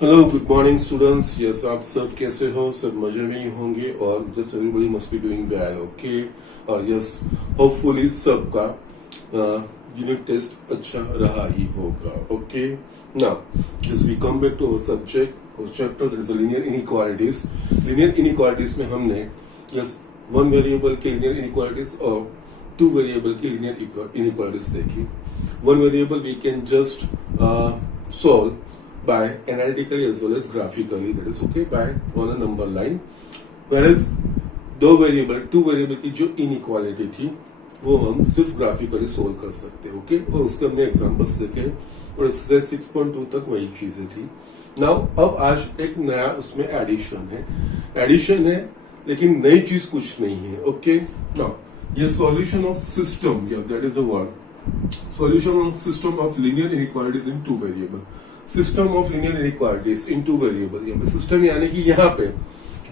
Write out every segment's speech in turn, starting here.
Hello good morning students. Yes, आप सब कैसे हो? सब मजे में ही होंगे और just everybody must be doing well, okay. और यस, होपफुली सबका यूनिट टेस्ट अच्छा रहा ही होगा, okay. Now just we come back to our subject और chapter, that is linear inequalities. Linear inequalities में हमने यस वन वेरिएबल की लीनियर इनइक्वालिटीज और टू वेरिएबल की लीनियर इनइक्वालिटीज देखी। One variable we can just solve by analytically as well as graphically, that is okay, by on a number line, whereas दो variable की जो inequality थी वो हम सिर्फ ग्राफिकली सोल्व कर सकते हैं, ओके। और उसके हमने एग्जांपल्स देखे और एक्सरसाइज 6.2 तक वही चीजें थी। नाउ अब आज एक नया उसमें एडिशन है लेकिन नई चीज कुछ नहीं है, ओके। नाउ ये सॉल्यूशन ऑफ सिस्टम, या that is a word, solution of system of linear inequalities in two variable. System of linear inequalities in two variable, यहाँ पे सिस्टम यानी कि यहाँ पे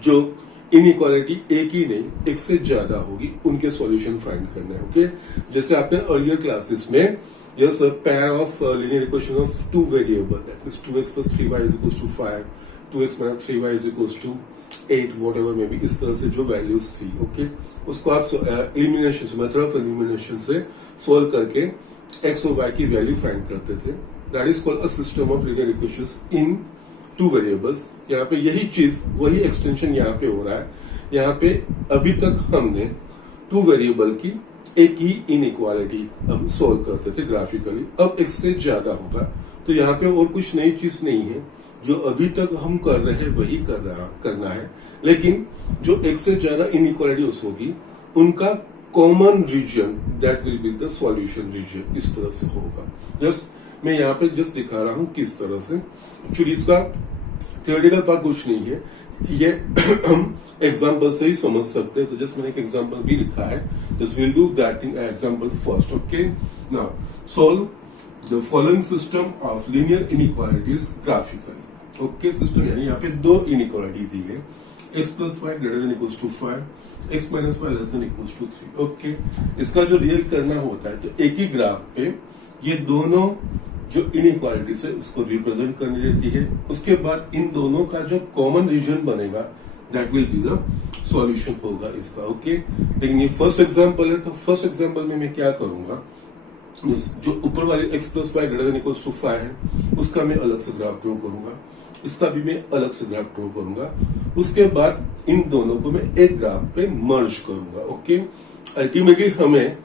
जो इनइक्वालिटी एक ही नहीं एक से ज्यादा होगी उनके सॉल्यूशन फाइंड करना है, ओके। जैसे आपने अर्लियर क्लासेस में yes pair of linear equation of two variable, that means 2x + 3y = 5, 2x - 3y = 8, whatever में भी इस तरह से जो वैल्यूज थी, ओके, उसको आप एलिमिनेशन मेथड ऑफ एलिमिनेशन से सोल्व करके x और y की वैल्यू फाइंड करते थे। That is called a system of linear equations in two variables. यहाँ पे यही चीज, वही एक्सटेंशन यहाँ पे हो रहा है। यहाँ पे अभी तक हमने टू वेरिएबल की एक ही इनइक्वालिटी हम सोल्व करते थे ग्राफिकली, अब एक से ज्यादा होगा। तो यहाँ पे और कुछ नई चीज नहीं है, जो अभी तक हम कर रहे हैं वही करना है, लेकिन जो एक से ज्यादा इनइक्वालिटीज होगी उनका common region, that will be the solution region, इस तरह से होगा। जस्ट मैं यहाँ पे जस्ट दिखा रहा हूं किस तरह से। एक्चुअली इसका थियोरेटिकल पार्ट कुछ नहीं है, ये हम एग्जांपल से ही समझ सकते हैं। तो जस्ट मैंने एक एग्जांपल भी लिखा है, just will do that thing example first, okay. Now solve the following system of linear inequalities graphically, okay. System यानी यहाँ पे दो इनइक्वालिटी दी है, x + y > 5, x - y < 3, okay. इसका जो रियल करना होता है तो एक ही ग्राफ पे ये दोनों जो इनइक्वालिटीज है उसको रिप्रेजेंट करने देती है। उसके बाद इन दोनों का जो कॉमन रीजन बनेगा that will be the solution होगा इसका, ओके। लेकिन ये फर्स्ट एग्जांपल है, तो फर्स्ट एग्जांपल में मैं क्या करूंगा, जो ऊपर वाली x + y > 5 है उसका मैं अलग से ग्राफ ड्रॉ करूंगा, इसका भी मैं अलग से ग्राफ ड्रॉ करूंगा। उसके बाद इन दोनों को मैं एक ग्राफ पे मर्ज करूंगा, ओके। अल्टीमेटली हमें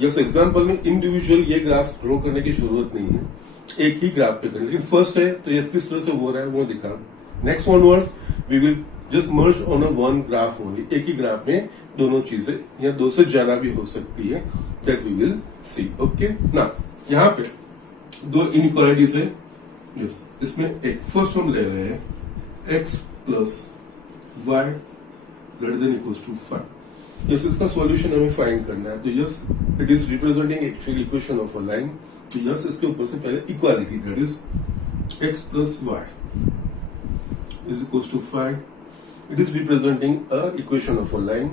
जैसे एग्जांपल में इंडिविजुअल ये ग्राफ ड्रॉ करने की जरूरत नहीं है, एक ही ग्राफ पे करें। लेकिन फर्स्ट है तो ये किस तरह से हो रहा है वो दिखा। Next onwards we will just merge on a one graph only, एक ही ग्राफ में दोनों चीजें या दो से ज्यादा भी हो सकती है, that we will see, okay. ना यहाँ पे दो इनइक्वालिटीज है, यस, इसमें एक फर्स्ट हम ले रहे हैं x + y > 5। यस, इसका सॉल्यूशन हमें फाइंड करना है। तो yes, it is representing actually equation of a line. तो यस, इसके ऊपर से पहले equality, that is x + y = 5, it is representing a equation of a line.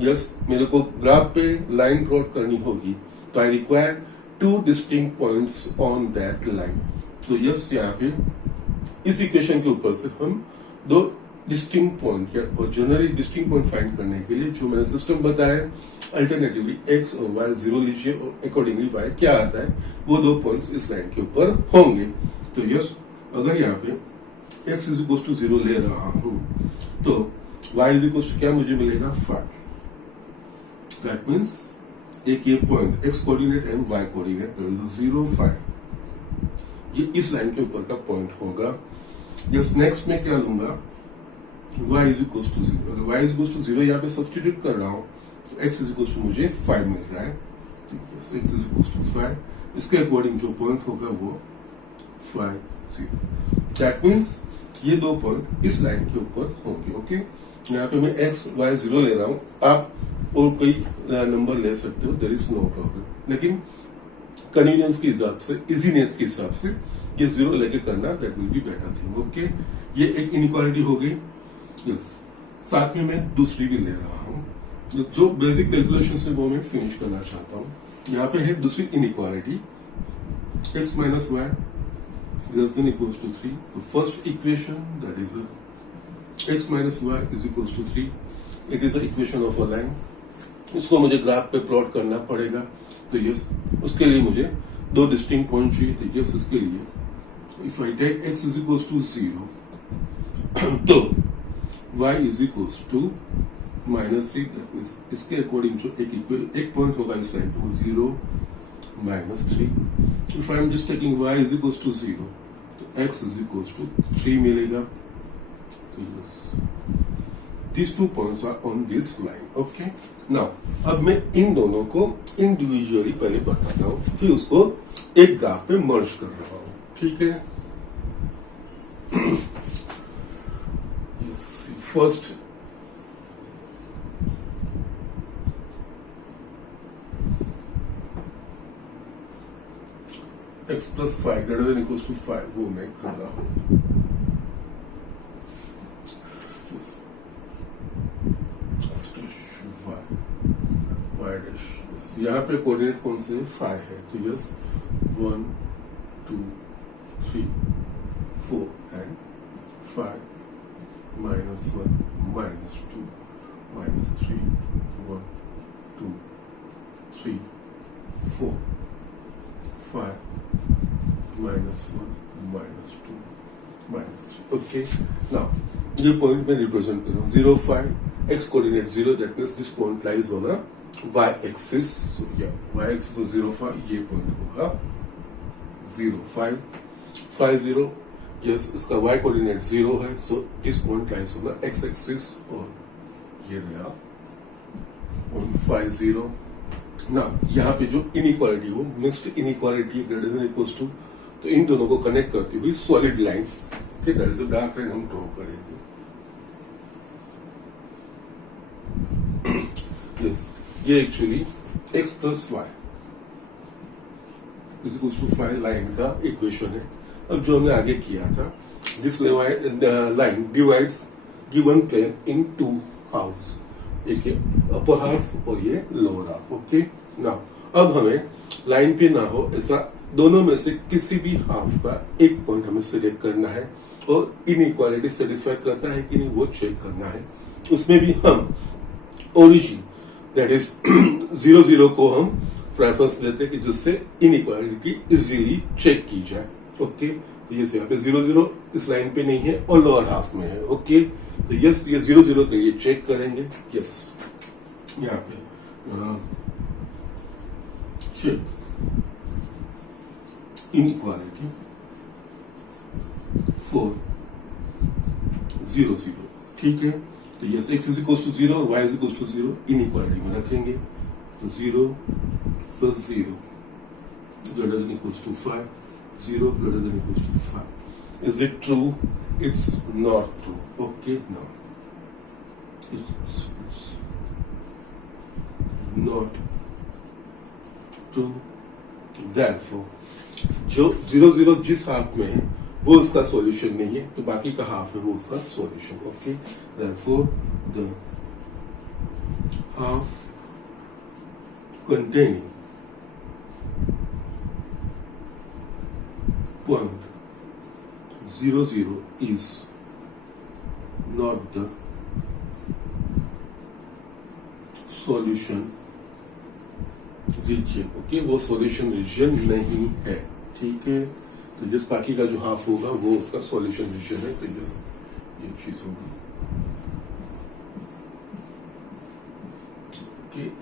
Yes, मेरे को ग्राफ पे लाइन प्लॉट करनी होगी, तो I require two distinct points on that line. तो यस, यहाँ पे इस इक्वेशन के ऊपर से हम दो डिस्टिंक्ट पॉइंट और जनरली डिस्टिंक्ट पॉइंट फाइंड करने के लिए जो मैंने सिस्टम बताया, अल्टरनेटिवली x और y 0 लीजिए और अकॉर्डिंगली y क्या आता है वो दो पॉइंट्स इस लाइन के ऊपर होंगे। तो यस, अगर यहाँ पे x = 0 ले रहा हूं तो y = क्या मुझे मिलेगा 5। दैट मीन्स एक ये point x coordinate and y coordinate, that is 0, 5, ये इस लाइन के ऊपर का पॉइंट होगा। यस, नेक्स्ट में क्या लूंगा, y = 0। अगर y = 0 यहाँ पे सब्स्टिट्यूट कर रहा हूं तो x = मुझे 5 मिल रहा है, x = 5, इसके अकॉर्डिंग जो पॉइंट होगा वो 5, 0। दैट मीन्स ये दो पॉइंट इस लाइन के ऊपर होंगे, ओके। यहाँ पे मैं x, y 0 ले रहा हूं, आप और कोई नंबर ले सकते हो, देयर इज नो प्रॉब्लम। लेकिन कन्वीनियंस के हिसाब से, इजीनेस के हिसाब से ये 0 लेके करना, that will be better thing, okay. ये एक इनइक्वालिटी हो गई। यस, साथ में मैं दूसरी भी ले रहा हूं, जो बेसिक कैलकुलेशन है वो मैं फिनिश करना चाहता हूं। यहाँ पे है दूसरी inequality, x - y less than equals to 3. The first equation, that is x minus y is equals to 3. It is the equation of a line. इसको मुझे ग्राफ पे प्लॉट करना पड़ेगा, तो यस उसके लिए मुझे दो डिस्टिंक्ट पॉइंट चाहिए, तो यस इसके लिए if I take x is equals to 0 तो y is equals to -3, that means इसके अकॉर्डिंग जो एक पॉइंट होगा इस लाइन पे वो 0 -3. If I am just taking y is equals to 0 तो x इज इक्वल्स टू 3 मिलेगा. तो yes these two points are on this line. Okay, now अब मैं इन दोनों को इंडिविजुअली पहले बताता हूँ, फिर उसको एक ग्राफ पे मर्ज कर रहा हूँ. ठीक है. First x plus 5 greater than equals to 5 वो मैं कर रहा हूँ. यहाँ पे कोऑर्डिनेट कौन से 5 है, तो यस 1 2 3 4 एंड 5 -1 -2 -3 1 2 3 4 5 -1 -2 -3. ओके, नाउ ये पॉइंट में रिप्रेजेंट कर रहा हूँ 0 5 x coordinate 0, that means this point lies on a y axis. So yeah, y axis is 0 5, ये पॉइंट होगा 0 5 5 0. यस इसका y कोऑर्डिनेट 0 है, सो दिस पॉइंट लाइज होगा x एक्सिस और ये गया पॉइंट 5 0. ना यहाँ पे जो इनइक्वालिटी वो mixed inequality greater than equals to, तो इन दोनों को कनेक्ट करती हुई solid line, okay, that is a dark line हम ड्रॉ करेंगे. यस ये actually x plus Y is equals to 5 line का इक्वेशन है. अब जो हमने आगे किया था, this line divides given plane in 2 halfs, एक अपर हाफ और ये लोअर हाफ. ओके, नाउ अब हमें लाइन पे ना हो ऐसा दोनों में से किसी भी हाफ का एक पॉइंट हमें सिलेक्ट करना है और इनइक्वालिटी सेटिस्फाई करता है कि नहीं वो चेक करना है. उसमें भी हम ओरिजिन दैट इज 0 0 को हम प्रेफरेंस देते हैं कि जिससे इनइक्वालिटी इजीली चेक की जाए. ओके, तो ये यहाँ पे 0 0 इस लाइन पे नहीं है और लोअर हाफ में है. ओके, तो यस ये 0 0 के लिए चेक करेंगे. यस यहाँ पे चेक इनइक्वालिटी 4 0 0. ठीक है, तो yes x is equals to 0 और y is equals to 0 inequality में रखेंगे. तो 0 plus 0 greater than equals to 5 0 greater than equals to 5. Is it true? It's not true. Okay, no. It's not true. Therefore, जो 0 0 जिस half में है वो उसका सॉल्यूशन नहीं है, तो बाकी का हाफ है वो उसका solution. Okay, therefore the half containing point 0 0 is not the solution region. Okay, वो सॉल्यूशन रीजन नहीं है. ठीक है, तो जिस बाकी का जो हाफ होगा वो उसका सॉल्यूशन रीजन है. तो यस ये चीज होगी.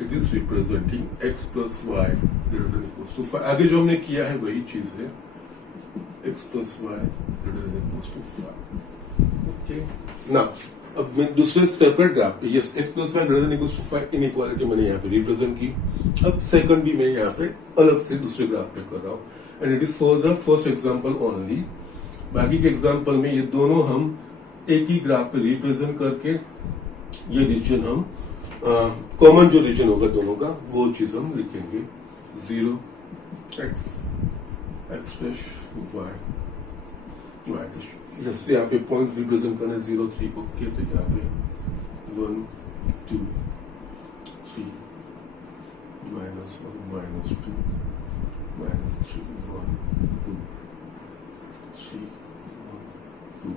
It is representing x plus Y greater than equals to 5. आगे जो हमने किया है वही चीज है, x plus y greater than equals to 5. Okay. Now, अब मैं दूसरे सेपरेट ग्राफ पे yes x plus y greater than equals to 5 inequality मैंने यहाँ पे रिप्रेजेंट की. अब सेकंड भी मैं यहाँ पे अलग से दूसरे ग्राफ पे कर रहा हूँ, and it is for the first example only. बाकी के एग्जांपल में ये दोनों हम एक ही ग्राफ पे रिप्रेजेंट करके ये रीजन हम कॉमन जो रीजन होगा दोनों का वो चीज हम लिखेंगे. 0 x x dash y y dash. Yes यहाँ पे पॉइंट रिप्रेजेंट करना है 0 3. ओके, तो यहाँ पे 1 2 3 -1 -2 -3 1 2 3 2.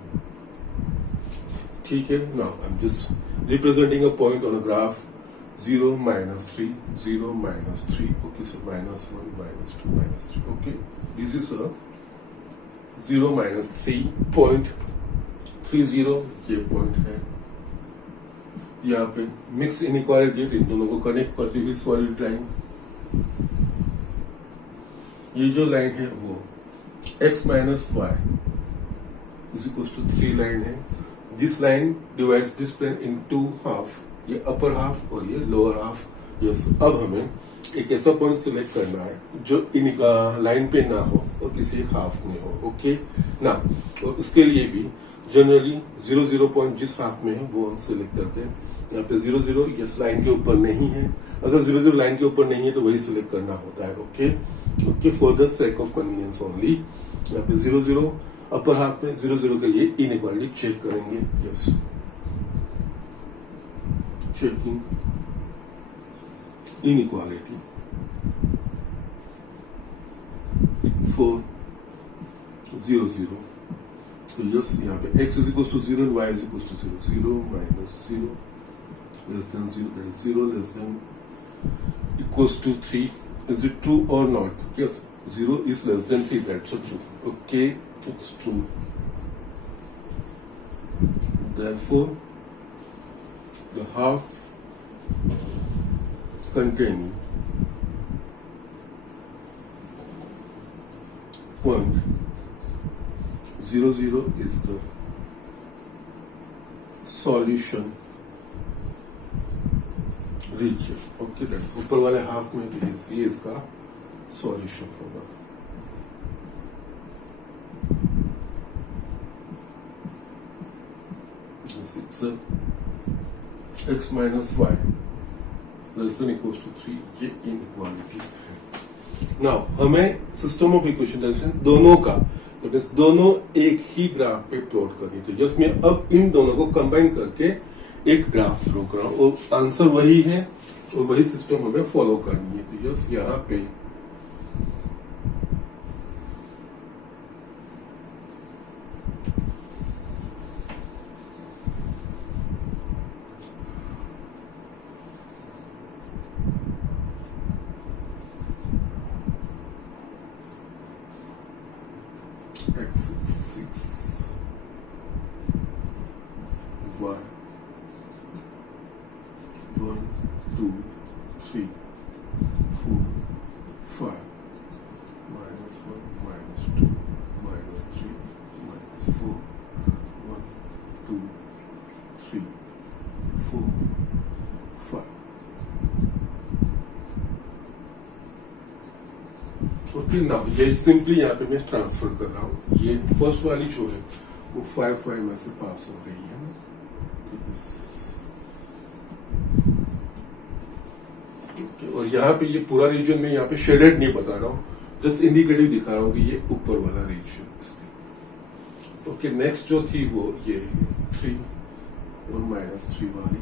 ठीक है. Now I'm just representing a point on a graph. 0 minus 3, 0 minus 3. Okay, so minus 1, minus 2, minus 3. Okay, this is a 0 minus 3.30. ये पॉइंट है. यहाँ पे मिक्स इनइक्वालिटी इन दोनों को कनेक्ट करती हुई सॉलिड लाइन. ये जो लाइन है वो x minus Y is equal to 3 line है. This line divides this plane in two half. ये अपर हाफ और ये लोअर हाफ. यस, अब हमें एक ऐसा पॉइंट सिलेक्ट करना है जो इन लाइन पे ना हो और किसी एक हाफ में हो. ओके ना. और इसके लिए भी जनरली 0 पॉइंट जिस हाफ में है वो हम सिलेक्ट करते हैं. यहाँ पे 0 यस लाइन के ऊपर नहीं है. अगर 0 लाइन के ऊपर नहीं है तो वही सिलेक्ट करना होता है. Okay okay, for the sake of convenience only. यहाँ पे 0 अपर हाफ में 0 के लिए इनइक्वालिटी चेक करेंगे. Yes, checking inequality for 0. तो यस, यहाँ पे x is equals to 0 and y is equals to 0. 0 minus 0 less than 0, that is 0 less than equals to 3. Is it true or not? Yes, 0 is less than 3. That's a true. Okay, it's true. Therefore, the half containing point 0 is the solution region. Okay, that ऊपर वाले half में भी ये इसका solution होगा. It's a x minus y less than equals to 3. ये inequality है. Now हमें सिस्टम ऑफ इक्वेशन दोनों का दोनों एक ही ग्राफ पे प्लॉट करनी. तो जस्ट मैं अब इन दोनों को कंबाइन करके एक ग्राफ ड्रॉ कर रहा हूं और आंसर वही है और वही सिस्टम हमें फॉलो करनी है. तो जस्ट यहाँ पे x6 y 1 2 3 4 5 minus 1 minus 2 minus 3 minus 4 1 2 3 4 5. Okay, ना ये सिंपली यहाँ पे मैं ट्रांसफर कर रहा हूँ. ये फर्स्ट वाली जो है वो 5 में से पास हो रही है ना. okay, और यहाँ पे ये पूरा रीजन में यहाँ पे शेडेड नहीं बता रहा हूँ, जस्ट इंडिकेटिव दिखा रहा हूँ कि ये ऊपर वाला रीजन. ओके, नेक्स्ट जो थी वो ये 3 और -3 वाली.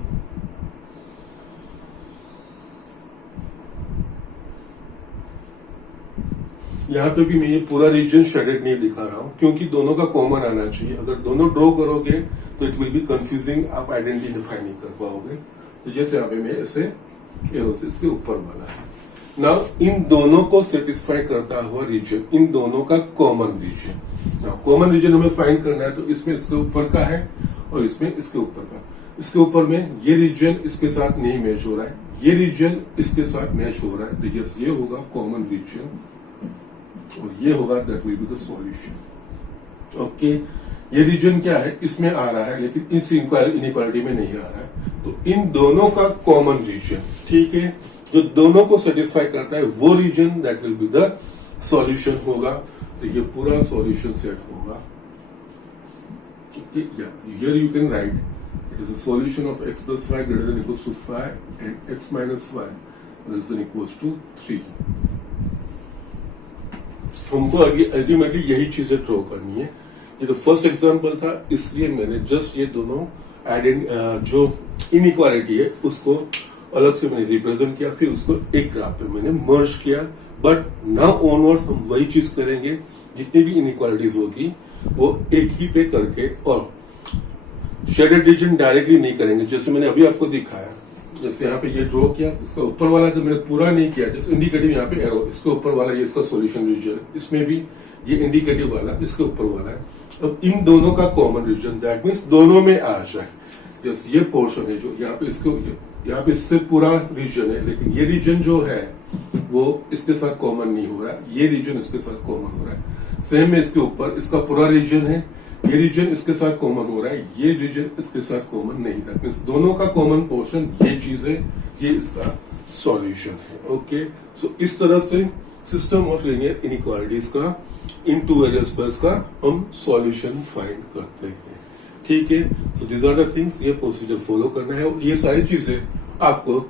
यहाँ पे भी मैं ये पूरा रीजन शेडेड नहीं दिखा रहा हूँ क्योंकि दोनों का कॉमन आना चाहिए. अगर दोनों ड्रॉ करोगे तो इट विल बी कंफ्यूजिंग, आप आइडेंटिफाई नहीं कर पाओगे. तो जैसे यहाँ पे मैं ऐसे एरोसिस के ऊपर वाला है. नाउ इन दोनों को सेटिस्फाई करता हुआ रीजन, इन दोनों का common region. Now common region हमें फाइंड करना है. तो इसमें इसके ऊपर का है और इसमें इसके ऊपर का. इसके ऊपर में ये रीजन इसके साथ नहीं मैच हो रहा है, ये रीजन इसके साथ मैच हो रहा है. तो यस, ये होगा कॉमन रीजन और ये होगा that will be the solution. Okay, ये रीजन क्या है, इसमें आ रहा है लेकिन इस इनइक्वालिटी में नहीं आ रहा है. तो इन दोनों का कॉमन रीजन, ठीक है, जो दोनों को सेटिस्फाई करता है वो region that will be the solution होगा. तो ये पूरा सॉल्यूशन सेट होगा. Here you can write it is a solution of x plus y greater than equals to 5 and x minus y less than equals to 3. हमको ultimately यही चीजें draw करनी है. ये तो फर्स्ट एग्जांपल था, इसलिए मैंने जस्ट ये दोनों जो इनइक्वालिटी है उसको अलग से मैंने रिप्रेजेंट किया, फिर उसको एक ग्राफ पे मैंने मर्ज किया. बट नाउ ऑनवर्ड्स हम वही चीज करेंगे. जितनी भी इनइक्वालिटीज होगी वो एक ही पे करके, और शेडेड रीजन डायरेक्टली नहीं करेंगे, जैसे मैंने अभी आपको दिखाया। जैसे यहाँ पे ये ड्रॉ किया, इसका ऊपर वाला तो मैंने पूरा नहीं किया, जैसे इंडिकेटिव यहाँ पे एरो, इसके ऊपर वाला ये इसका सॉल्यूशन रीजन, इसमें भी ये इंडिकेटिव वाला इसके ऊपर वाला है। अब इन दोनों का कॉमन रीजन, दैट मीन्स दोनों में आ जाए। जैसे ये पोर्शन है जो यहाँ पे इसको, यहाँ पे इससे पूरा रीजन है, लेकिन ये रीजन जो है वो इसके साथ कॉमन नहीं हो रहा है, ये रीजन इसके साथ कॉमन हो रहा है। सेम है इसके ऊपर, इसका पूरा रीजन है, ये रीजन इसके साथ कॉमन हो रहा है, ये रीजन इसके साथ कॉमन नहीं, दैट मीन्स दोनों का कॉमन पोर्शन ये चीज है, ये इसका सॉल्यूशन है। ओके, सो इस तरह से सिस्टम ऑफ लीनियर इनइक्वालिटीज का इन टू वेरिएबल्स का हम सॉल्यूशन फाइंड करते हैं। ठीक है, so these are the things, ये प्रोसीजर फॉलो करना है। ये सारी चीजें आपको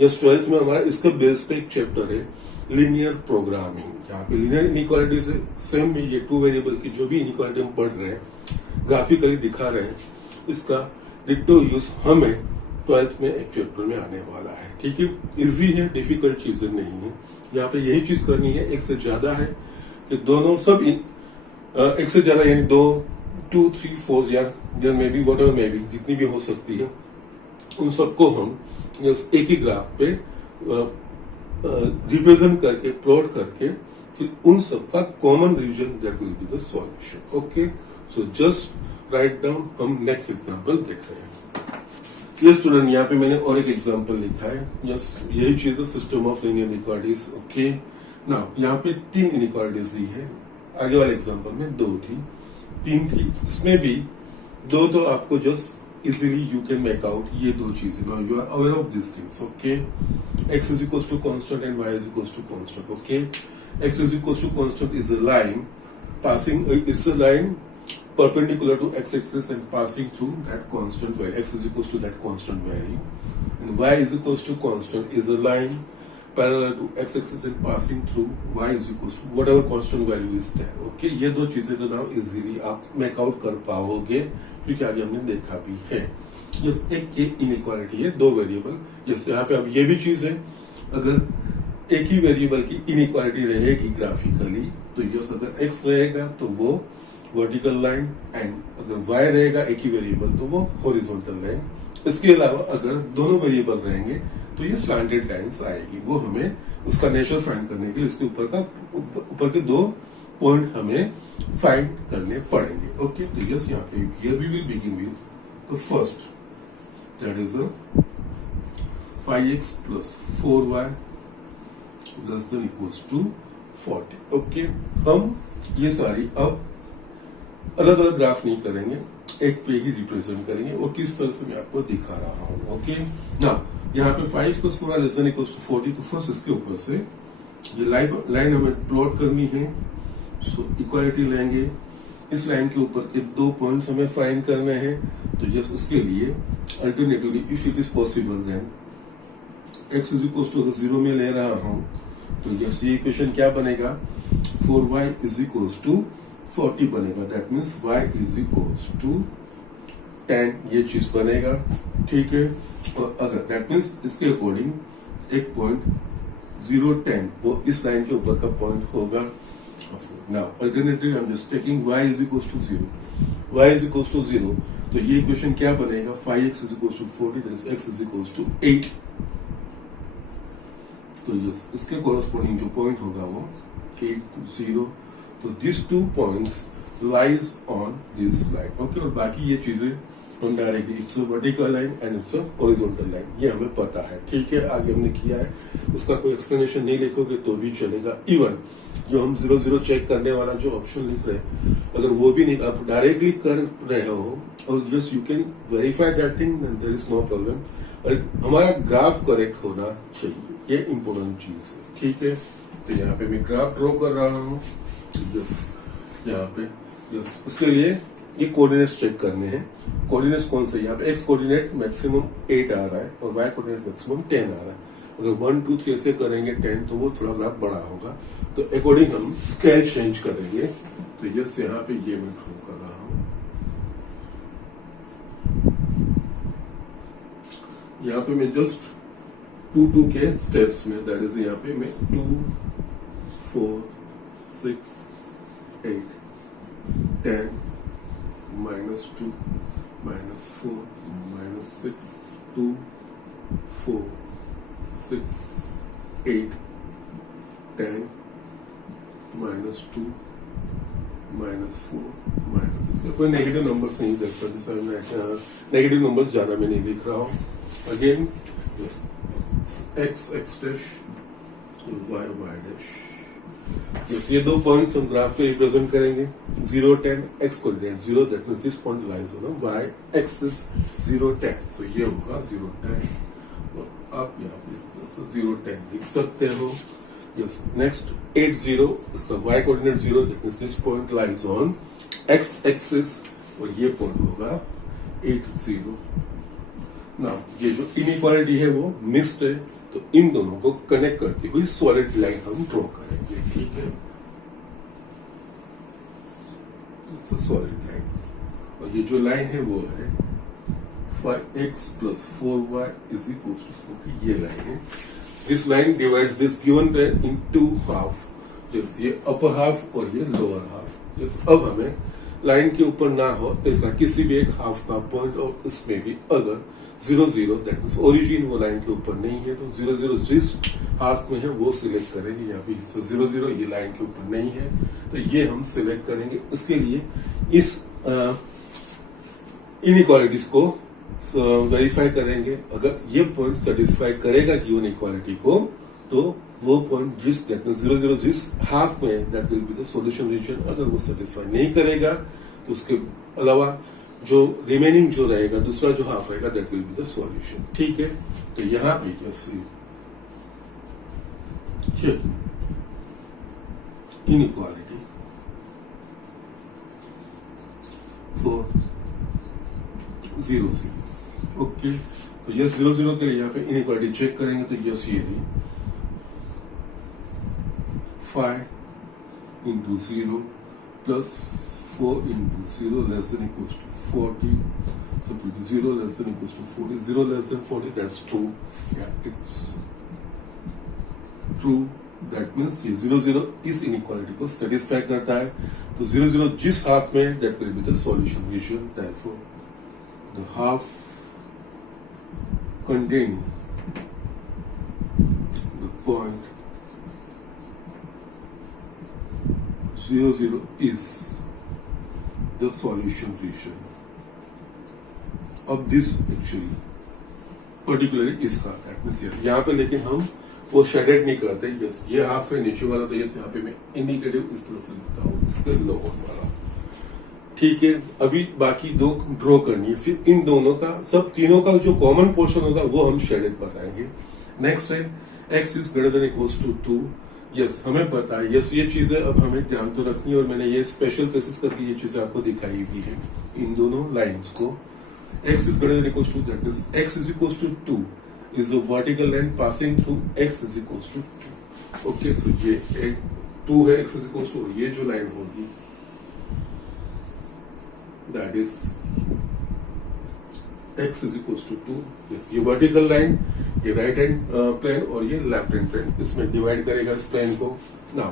जस्ट 12th में हमारा इसका बेस पे एक चैप्टर है लीनियर प्रोग्रामिंग, यहाँ पे लीनियर इनइक्वालिटीज है। सेम में ये टू वेरिएबल की जो भी इनइक्वालिटी हम पढ़ रहे हैं, ग्राफिकली दिखा रहे हैं, इसका डिट्टो यूज हमें 12th में एक चैप्टर में आने वाला है। ठीक है, इजी है, डिफिकल्ट चीजें नहीं है। यहाँ पे यही चीज करनी है, एक से ज्यादा है कि दोनों सब एक से ज्यादा, यानी 2, 3, 4 या there may be whatever may be, जितनी भी हो सकती है, उन सबको हम एक ही ग्राफ पे रिप्रेजेंट करके, प्लॉट करके, फिर उन सब का common region, that will be the solution. Okay, so just write down. हम नेक्स्ट एग्जांपल देख रहे हैं। ये स्टूडेंट, यहाँ पे मैंने और एक एग्जांपल लिखा है। यस, यही चीज है, system of linear inequalities. Okay, now यहाँ पे 3 इनइक्वालिटीज दी है, आगे वाले एग्जांपल में 2 थी, 3 थी, इसमें भी 2 तो आपको just easily you can make out ये 2 चीजें। now you are aware of these things, okay? x is equals to constant and y is equals to constant, okay? x is equals to constant is a line passing, it's a line perpendicular to x-axis and passing through that constant value, x is equals to that constant value, and y is equals to constant is a line parallel to x-axis and passing through y is equals to whatever constant value is there, okay? ये 2 चीजें तो now easily आप make out कर पाओगे, क्योंकि आगे हमने देखा भी है। यस, एक ये इनइक्वालिटी है, 2 वेरिएबल। यस, यहाँ पे अब ये भी चीज है, अगर एक ही वेरिएबल की इनइक्वालिटी रहेगी ग्राफिकली, तो यस, अगर x रहेगा तो वो वर्टिकल लाइन, एंड अगर y रहेगा एक ही वेरिएबल तो वो हॉरिजॉन्टल लाइन। इसके अलावा अगर दोनों वेरिएबल रहेंगे तो ये स्लैंटेड लाइंस आएगी। वो हमें उसका नेचर फाइंड करने के लिए इसके ऊपर के 2 पॉइंट हमें फाइंड करने पड़ेंगे। ओके, तो यस, यहाँ पे here we will begin with the first, that is 5x plus 4y less than equals to 40। Okay, हम ये सारी अब अलग अलग ग्राफ नहीं करेंगे, एक पे ही रिप्रेजेंट करेंगे, और किस तरह से मैं आपको दिखा रहा हूँ। ओके, ना यहाँ पे 5x plus 4y less than equals to 40, तो फर्स्ट इसके ऊपर से ये लाइन हमें प्लॉट करनी है। सो इक्वालिटी लेंगे, इस लाइन के ऊपर के 2 पॉइंट्स हमें फाइंड करने हैं। तो यस, उसके लिए alternatively if it is possible then x is equal to 0 में ले रहा हूं, तो यस, ये इक्वेशन क्या बनेगा, 4y इज इक्वल टू 40 बनेगा, that means y is equal to 10, ये चीज बनेगा। ठीक है, और अगर दैट मीन्स इसके अकॉर्डिंग एक पॉइंट 0, 10 वो इस लाइन के ऊपर का पॉइंट होगा। Now, alternatively, I'm just taking y is equals to 0. y is equals to 0. तो ये इक्वेशन क्या बनेगा, 5x is equals to 40, that is x is equals to 8. तो इसके कॉरेस्पॉन्डिंग जो पॉइंट होगा वो 8, 0. तो these 2 points lies on this line. Okay, और बाकी ये चीजें हम directly, it's a vertical line and it's a horizontal line, ये हमें पता है। ठीक है, आगे हमने किया है, उसका कोई एक्सप्लेनेशन नहीं लिखोगे तो भी चलेगा। इवन जो हम 0, 0 चेक करने वाला जो ऑप्शन लिख रहे हैं, अगर वो भी नहीं, आप डायरेक्टली कर रहे हो और yes you can verify that thing, there is no problem. हमारा ग्राफ करेक्ट होना चाहिए, ये इंपॉर्टेंट चीज है। ठीक है, तो यहाँ पे मैं ग्राफ ड्रॉ कर रहा हूँ। यस, यहाँ पे यस, उसके लिए ये कोऑर्डिनेट्स चेक करने हैं। कोऑर्डिनेट्स कौन से, यहाँ पे एक्स कोऑर्डिनेट मैक्सिमम 8 आ रहा है और वाई कोऑर्डिनेट मैक्सिमम 10 आ रहा है। अगर 1, 2, 3 ऐसे करेंगे 10, तो वो थोड़ा ग्राफ बड़ा होगा, तो अकॉर्डिंग हम स्केल चेंज करेंगे। तो यस, यहाँ पे ये मैं ड्रॉ कर रहा हूँ। यहाँ पे मैं जस्ट 2, 2 के स्टेप्स में, दैट इज यहाँ पे मैं 2, 4, 6, 8 10 -2 -4 -6 2 4 6 8 10 -2 -4 -6। कोई नेगेटिव नंबर्स नहीं देख सकते, नेगेटिव नंबर्स ज्यादा मैं नहीं लिख रहा हूँ। Again x dash y dash. Yes, ये दो पॉइंट्स हम ग्राफ पे रिप्रेजेंट करेंगे। 0 10 x coordinate 0, that means this point lies on y axis 0 10, सो ये होगा 0 10 और आप यहाँ पे इस तरह से 0 10 लिख सकते हो। यस, नेक्स्ट 8 0, इसका y coordinate 0, that means this point lies on x axis और ये पॉइंट होगा 8 0। नाउ ये जो इनइक्वालिटी है वो मिक्स्ड है, तो इन दोनों को कनेक्ट करती हुई सॉलिड लाइन हम ड्रॉ करेंगे। ठीक है, सॉलिड लाइन, और ये जो लाइन है वो है 5x + 4y = 40। ये लाइन है, this line divides this given line in two half. जैसे ये अपर हाफ और ये लोअर हाफ। जैसे अब हमें लाइन के ऊपर ना हो ऐसा किसी भी एक हाफ का पॉइंट, और इसमें भी अगर 0 0, दैट मींस ओरिजिन वो लाइन के ऊपर नहीं है, तो 0 0 जिस हाफ में है वो सिलेक्ट करेंगे। यहाँ पे 0 0 ये लाइन के ऊपर नहीं है, तो ये हम सिलेक्ट करेंगे। इसके लिए इस इनइक्वालिटीज को वेरीफाई करेंगे। अगर ये पॉइंट सेटिस्फाई करेगा गिवन इक्वालिटी को, तो वो पॉइंट जिस दैट मींस 0 0 जिस हाफ में, that will be the solution region. अगर वो सेटिस्फाई नहीं करेगा तो उसके अलावा जो रिमेनिंग जो रहेगा, दूसरा जो हाफ रहेगा, that will be the solution. ठीक है, तो यहां पे चेक इनइक्वालिटी फॉर 0 0। ओके, तो यस 0 0 के लिए यहाँ पे इनइक्वालिटी चेक करेंगे, तो यस ये भी 5 × 0 + 4 × 0 <= 40. So put 0 <= 40. 0 <= 40, that's true. Yeah, it's true. That means ये 0 0 इस इनइक्वालिटी को सेटिस्फाई करता है। तो 0 0 जिस हाफ में, that will be the solution region. Therefore, the half containing the point 0 0 is the solution region of this actually particularly इसका atmosphere. यहाँ पे लेकिन हम वो शेडेड नहीं करते। यस, ये हाफ है नीचे वाला, तो यस यहाँ पे मैं इंडिकेटिव इस तरह से लिखता हूँ, इसके लोअर वाला। ठीक है, अभी बाकी दो ड्रॉ करनी है, फिर इन दोनों का, सब तीनों का जो कॉमन पोर्शन होगा वो हम शेडेड बताएंगे। नेक्स्ट है x > 2। यस, हमें पता है, यस ये चीजें अब हमें ध्यान तो रखनी है, और मैंने ये स्पेशल केसेस करके ये चीजें आपको दिखाई भी है इन दोनों लाइंस को। x > 2, that is x = 2 is the vertical line passing through x = 2। Okay, सो ये एक 2 है, x = 2, ये जो लाइन होगी that is x = 2। ये वर्टिकल लाइन, ये राइट हैंड प्लेन और ये लेफ्ट हैंड प्लेन, इसमें डिवाइड करेगा इस प्लेन को। नाउ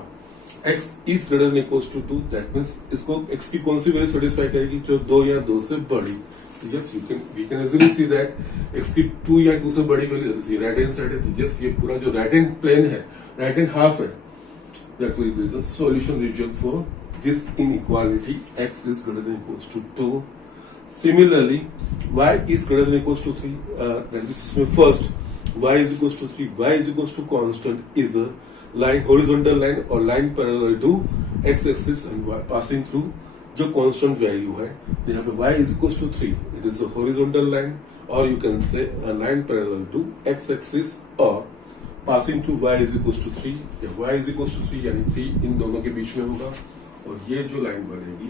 x > 2, दैट मींस इसको x की कौन सी वैल्यू सेटिस्फाई करेगी, जो 2 या 2 से बड़ी। Yes, we can easily see that x की 2 या 2 से बड़ी वैल्यू राइट हैंड साइड है। तो यस, ये पूरा जो राइट हैंड प्लेन है, राइट हैंड हाफ है, that will be the solution region for this inequality x > 2. Similarly, y > 3. That is first y = 3. Y = constant is a line, horizontal line or line parallel to x axis and y passing through जो constant value है। तो यहाँ पे y = 3. It is a horizontal line, or you can say a line parallel to x axis or passing through y = 3। या y = 3 यानी 3 इन दोनों के बीच में होगा, और ये जो लाइन बनेगी,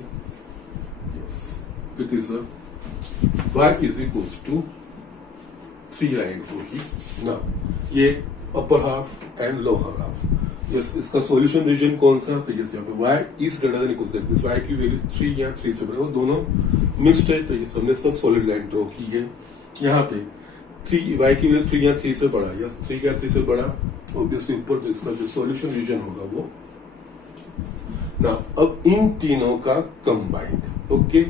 yes, it is y = 3 line होगी ना। ये upper half and lower half. Yes, इसका सॉल्यूशन रीजन कौन सा, तो यस यहाँ पे y > y की वैल्यू 3 या 3 से बड़ा, दोनों मिक्स्ड है, तो ये हमने सब सॉलिड लाइन ड्रॉ की है। यहाँ पे 3 y की वैल्यू 3 या 3 से बड़ा, यस 3 या 3 से बड़ा, ऑब्वियसली ऊपर, तो इसका जो सॉल्यूशन रीजन होगा वो ना अब इन तीनों का कंबाइंड। ओके,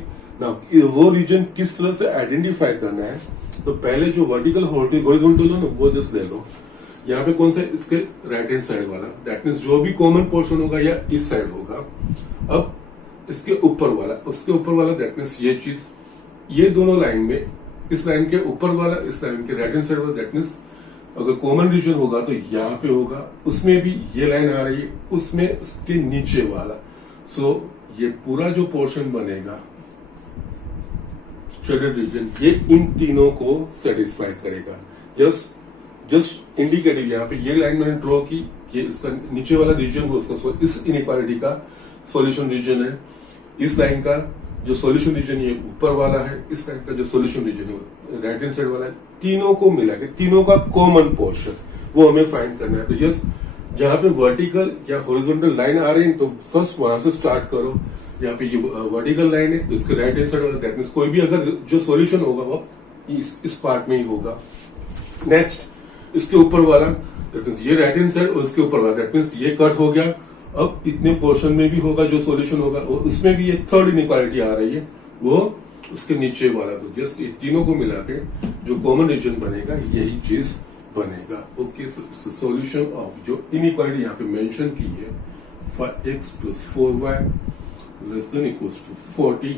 ना वो रीजन किस तरह से आइडेंटिफाई करना है, तो पहले जो वर्टिकल हॉरिजॉन्टल हो ना वो जस्ट ले लो। यहाँ पे कौन सा, इसके राइट हैंड साइड वाला, दैट मीन्स जो भी कॉमन पोर्शन होगा या इस साइड होगा। अब इसके ऊपर वाला, उसके ऊपर वाला, दैट मीन्स ये चीज, ये दोनों लाइन में, इस लाइन के ऊपर वाला, इस लाइन के राइट हैंड साइड वाला, दैट मीन्स अगर कॉमन रीजन होगा तो यहाँ पे होगा, उसमें भी ये लाइन आ रही है, उसमें इसके नीचे वाला। सो ये पूरा जो पोर्शन बनेगा शेडेड रीजन, ये इन तीनों को सेटिस्फाई करेगा। जस्ट इंडिकेटिव यहाँ पे ये लाइन मैंने ड्रॉ की, ये इसका नीचे वाला रीजन हो, उसका इस इनइक्वालिटी का सॉल्यूशन रीजन है। इस लाइन का जो सॉल्यूशन रीजन ये ऊपर वाला है, इस लाइन का जो सॉल्यूशन रीजन है राइट हैंड साइड वाला है। तीनों को मिला के तीनों का कॉमन पोर्शन वो हमें फाइंड करना है। तो यस, जहां पे वर्टिकल या हॉरिजॉन्टल लाइन आ रही है तो फर्स्ट वहां से स्टार्ट करो। यहाँ पे ये वर्टिकल लाइन है तो इसके राइट हैंड साइड वाला, दैट मीन्स कोई भी अगर जो सॉल्यूशन होगा वो इस पार्ट में ही होगा। नेक्स्ट इसके ऊपर वाला, दैट मीन्स ये राइट हैंड साइड और इसके ऊपर वाला, दैट मीन्स ये कट हो गया। अब इतने पोर्शन में भी होगा जो सॉल्यूशन होगा, और उसमें भी ये थर्ड इनइक्वालिटी आ रही है, वो उसके नीचे वाला। तो जस्ट ये तीनों को मिला के जो कॉमन रीजन बनेगा यही चीज बनेगा। ओके, सॉल्यूशन ऑफ जो इनइक्वालिटी यहाँ पे मेंशन की है, 5x + 4y ≤ 40,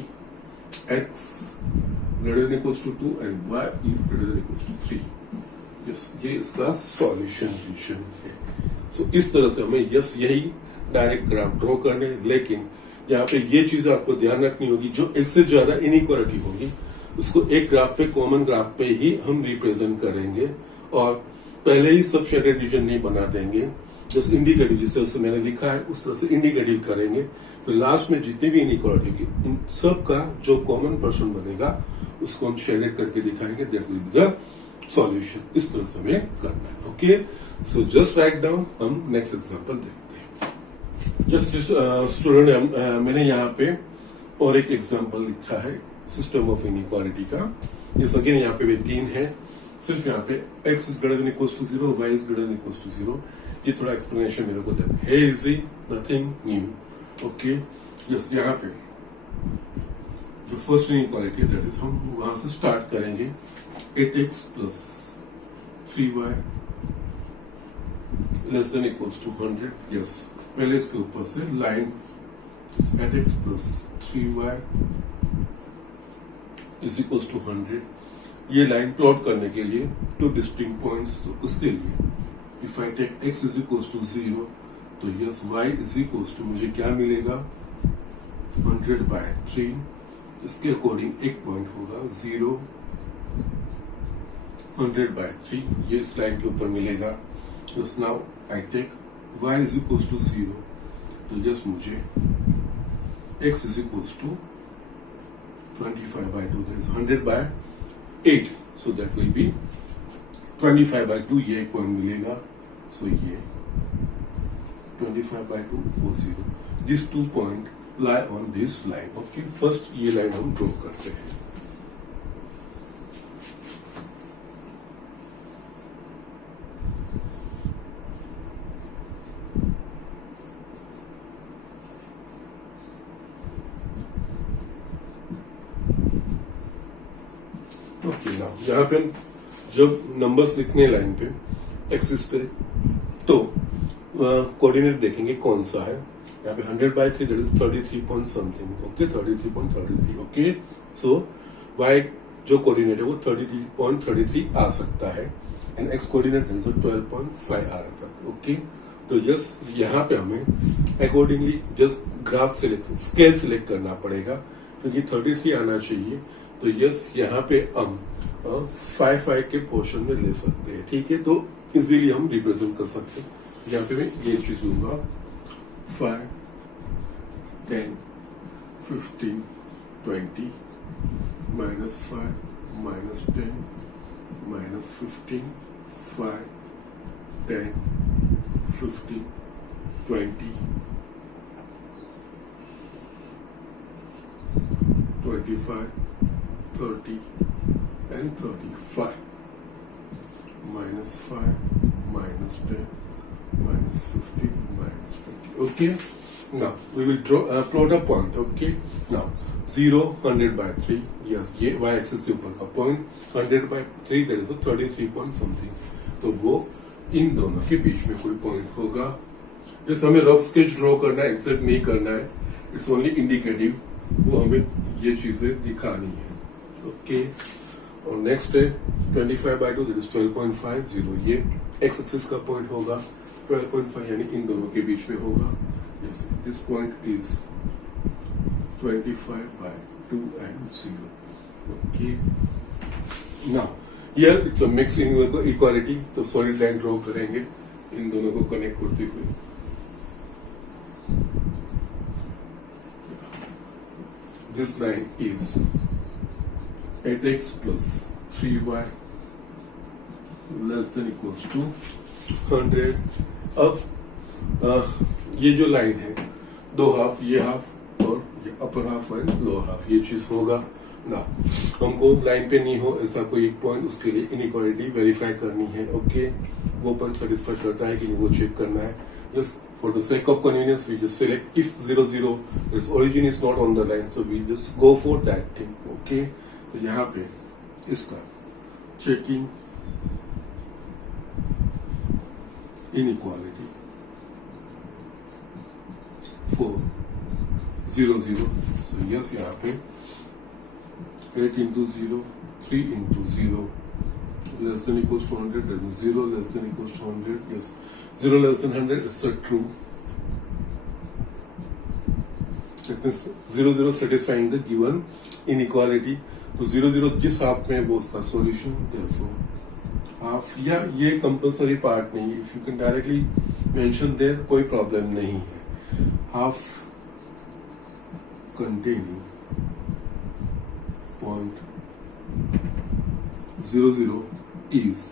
x ≥ 2 and y ≥ 3। ये इसका सॉल्यूशन रीजन है। सो इस तरह से हमें यही डायरेक्ट ग्राफ ड्रॉ करने, लेकिन यहाँ पे ये चीज आपको ध्यान रखनी होगी, जो एक से ज्यादा इनइक्वालिटी होगी उसको एक ग्राफ पे, कॉमन ग्राफ पे ही हम रिप्रेजेंट करेंगे, और पहले ही सब शेडेड रीजन नहीं बना देंगे। जस्ट इंडिकेटिव, जिस तरह से मैंने लिखा है उस तरह से इंडिकेटिव करेंगे। फिर लास्ट में जितनी भी इनइक्वालिटी होगी इन सब का जो कॉमन पर्सन बनेगा उसको हम शेडेड करके दिखाएंगे, that will be the solution. इस तरह से हमें करना है। Okay, so just write down, हम नेक्स्ट एग्जांपल देखते हैं। जस्ट स्टूडेंट, मैंने यहाँ पे और एक एग्जांपल लिखा है सिस्टम ऑफ इनइक्वालिटी का। ये अगेन यहाँ पे भी 3 है, सिर्फ यहाँ पे x > 0, y > 0। ये थोड़ा एक्सप्लेनेशन मेरे को है, easy, nothing new. Okay, yes, यहाँ पे जो फर्स्ट इनइक्वालिटी है दैट इज, हम वहां से स्टार्ट करेंगे। 8x + 3y ≤ 100। यस, पहले इसके ऊपर से लाइन 8x + 3y = 100, ये लाइन प्लॉट करने के लिए 2 डिस्टिंक्ट पॉइंट्स। तो उसके लिए इफ आई टेक x = 0, तो यस y मुझे क्या मिलेगा, 100/3। इसके अकॉर्डिंग एक पॉइंट होगा 0, 100/3, ये इस लाइन के ऊपर मिलेगा। तो नाउ आई टेक y = 0, तो यस मुझे x = 25/2, that is 100/8, so that will be 25/2, ये एक पॉइंट मिलेगा। सो ये 25/2 4 0, this 2 point lie on this line। Okay, first ये लाइन हम ड्रॉ करते हैं। ओके, नाउ यहाँ पे जब नंबर्स लिखने लाइन पे एक्सिस पे, तो कोऑर्डिनेट देखेंगे कौन सा है। यहाँ पे 100/3, that is 33 point something. Okay, 33.33। Okay, so y जो कोऑर्डिनेट है वो 33.33 आ सकता है, एंड x कोऑर्डिनेट 12.5 आ रहा था। ओके, तो यस, यहाँ पे हमें accordingly just graph select, scale select करना पड़ेगा, क्योंकि 33 आना चाहिए। तो यस, यहाँ पे हम 5 के पोर्शन में ले सकते हैं। ठीक है, तो इजीली हम रिप्रेजेंट कर सकते हैं। यहाँ पे मैं ये चीज लूंगा, 5, 10, 15, 20, -5, -10, -15, 5, 10, 15, 20, 25, 30 and 35, -5, -10, -15, -20। Okay, Now we will plot a point. Okay. Now 0 100 by 3. Yes, ये y axis के ऊपर का point 100 by 3 that is a 33 point something. तो वो इन दोनों के बीच में कोई point होगा. जैसे हमें रफ स्केच ड्रॉ करना है, एग्जैक्ट नहीं करना है. It's only indicative. वो हमें ये चीजें दिखानी है. ओके. और नेक्स्ट है 25 by 2 that is 12.50. ये x एक्सिस का पॉइंट होगा. 12.5 यानी इन दोनों के बीच में होगा. Yes, this point is 25 by 2 and 0. Okay. Now, here it's a mixed inequality. तो solid line draw करेंगे इन दोनों को कनेक्ट करते हुए. This line is 8x plus 3y less than equals to 100. अब ये जो लाइन है, दो हाफ, ये हाफ और ये upper half and lower half, ये चीज होगा ना. हमको लाइन पे नहीं हो ऐसा कोई एक पॉइंट, उसके लिए इनइक्वालिटी वेरीफाई करनी है. ओके. वो पॉइंट सेटिस्फाई करता है कि नहीं वो चेक करना है. Just for the sake of convenience we just select if 0 0 its origin is not on the line, so we just go for that thing. Okay. तो यहाँ पे इसका चेकिंग इनइक्वालिटी 4 0 0. So yes, यहाँ पे 8 into 0, 3 into 0 less than equals to 100. That is 0 less than equals to 100. Yes, 0 less than 100 is true. That means 0 0 satisfying the given inequality. तो 0 0 जिस half में वो उसका सॉल्यूशन. Therefore हाफ या ये compulsory part नहीं है. If you can directly mention there कोई प्रॉब्लम नहीं है. Half containing point 0 0 is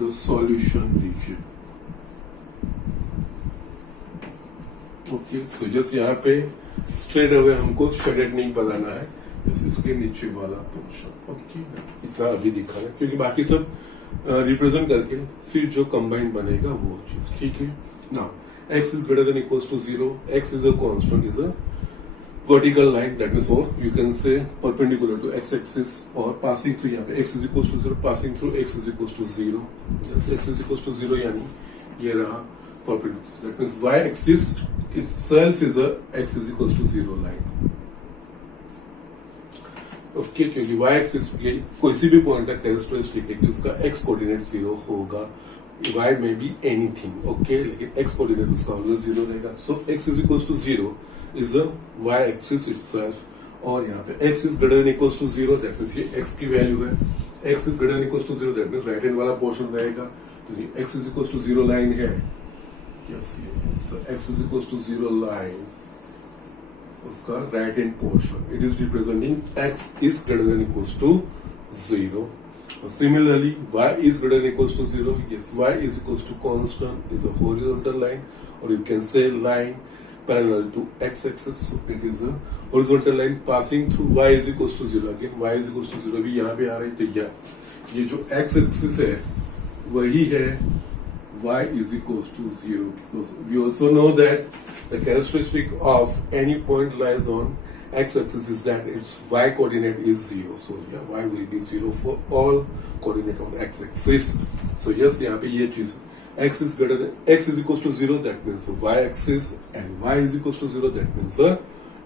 the solution region. Okay, so just यहाँ पे straight away हमको शेडेड नहीं बनाना है. बस इसके नीचे वाला पोर्शन. ओके. इतना अभी दिखा है क्योंकि बाकी सब रिप्रेजेंट करके फिर जो कंबाइन बनेगा वो चीज. ठीक है. Now x is greater than equals to 0. X is a constant, is a vertical line. That means, or you can say perpendicular to x-axis or passing through. यहाँ पे x is equals to 0, passing through x is equals to 0. Yes, x is equals to 0 यानी ये रहा perpendicular. That means y-axis itself is a x is equals to 0 line. Okay, क्योंकि y-axis ये कोई सी भी point का कैरेक्टरिस्टिक है कि उसका x कोऑर्डिनेट 0 होगा. Y may be anything, okay, लेकिन x कोऑर्डिनेट उसका ऑलवेज 0 रहेगा. सो x is equals to 0 is a y axis itself. और यहाँ पे x is greater than equals to 0, that means ये x की वैल्यू है. x is greater than equals to 0, that means right hand वाला portion रहेगा. तो ये x is equals to 0 line है. यस, ये so x is equals to 0 line उसका right hand portion. It is representing x is greater than equals to 0. Similarly, y is greater than equals to 0. Yes, y is equals to constant is a horizontal line, or you can say line parallel to x-axis. So it is a horizontal line passing through y is equals to 0. Again, y is equals to 0 भी यहाँ पे आ रही. तो ये जो x-axis है वही है y is equals to 0. Because we also know that the characteristic of any point lies on x-axis is that its y coordinate is 0. So yeah, y will be 0 for all coordinate on x-axis. So yes, यहाँ पे ये चीज x is greater than x is equals to 0. That means y-axis and y is equals to 0. That means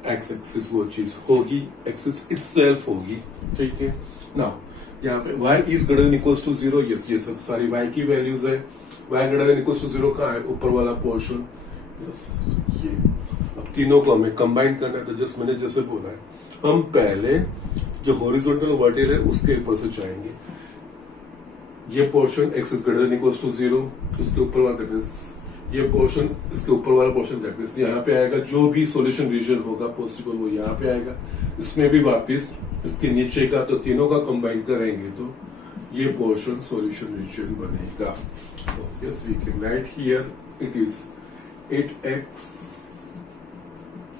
x-axis वो चीज होगी, axis itself होगी. ठीक है. Now यहाँ पे y is greater than equals to 0. Yes, ये सब सारी y की वैल्यूज है. y greater than equals to 0 कहाँ है? ऊपर वाला पोर्शन. यस, ये अब तीनों को हमें कंबाइन करना है. तो जस्ट मैंने जैसे बोला है, हम पहले जो हॉरिजॉन्टल वर्टिकल है उसके ऊपर से जाएंगे. ये portion x is greater than equals to 0, इसके ऊपर वाला दैट मींस ये पोर्शन, इसके ऊपर वाला पोर्शन दैट मींस यहाँ पे आएगा. जो भी सॉल्यूशन रीजन होगा पॉसिबल वो यहाँ पे आएगा. इसमें भी वापस इसके नीचे का, तो तीनों का कंबाइन करेंगे तो ये पोर्शन सॉल्यूशन रीजन बनेगा. Yes, we can write here it is 8x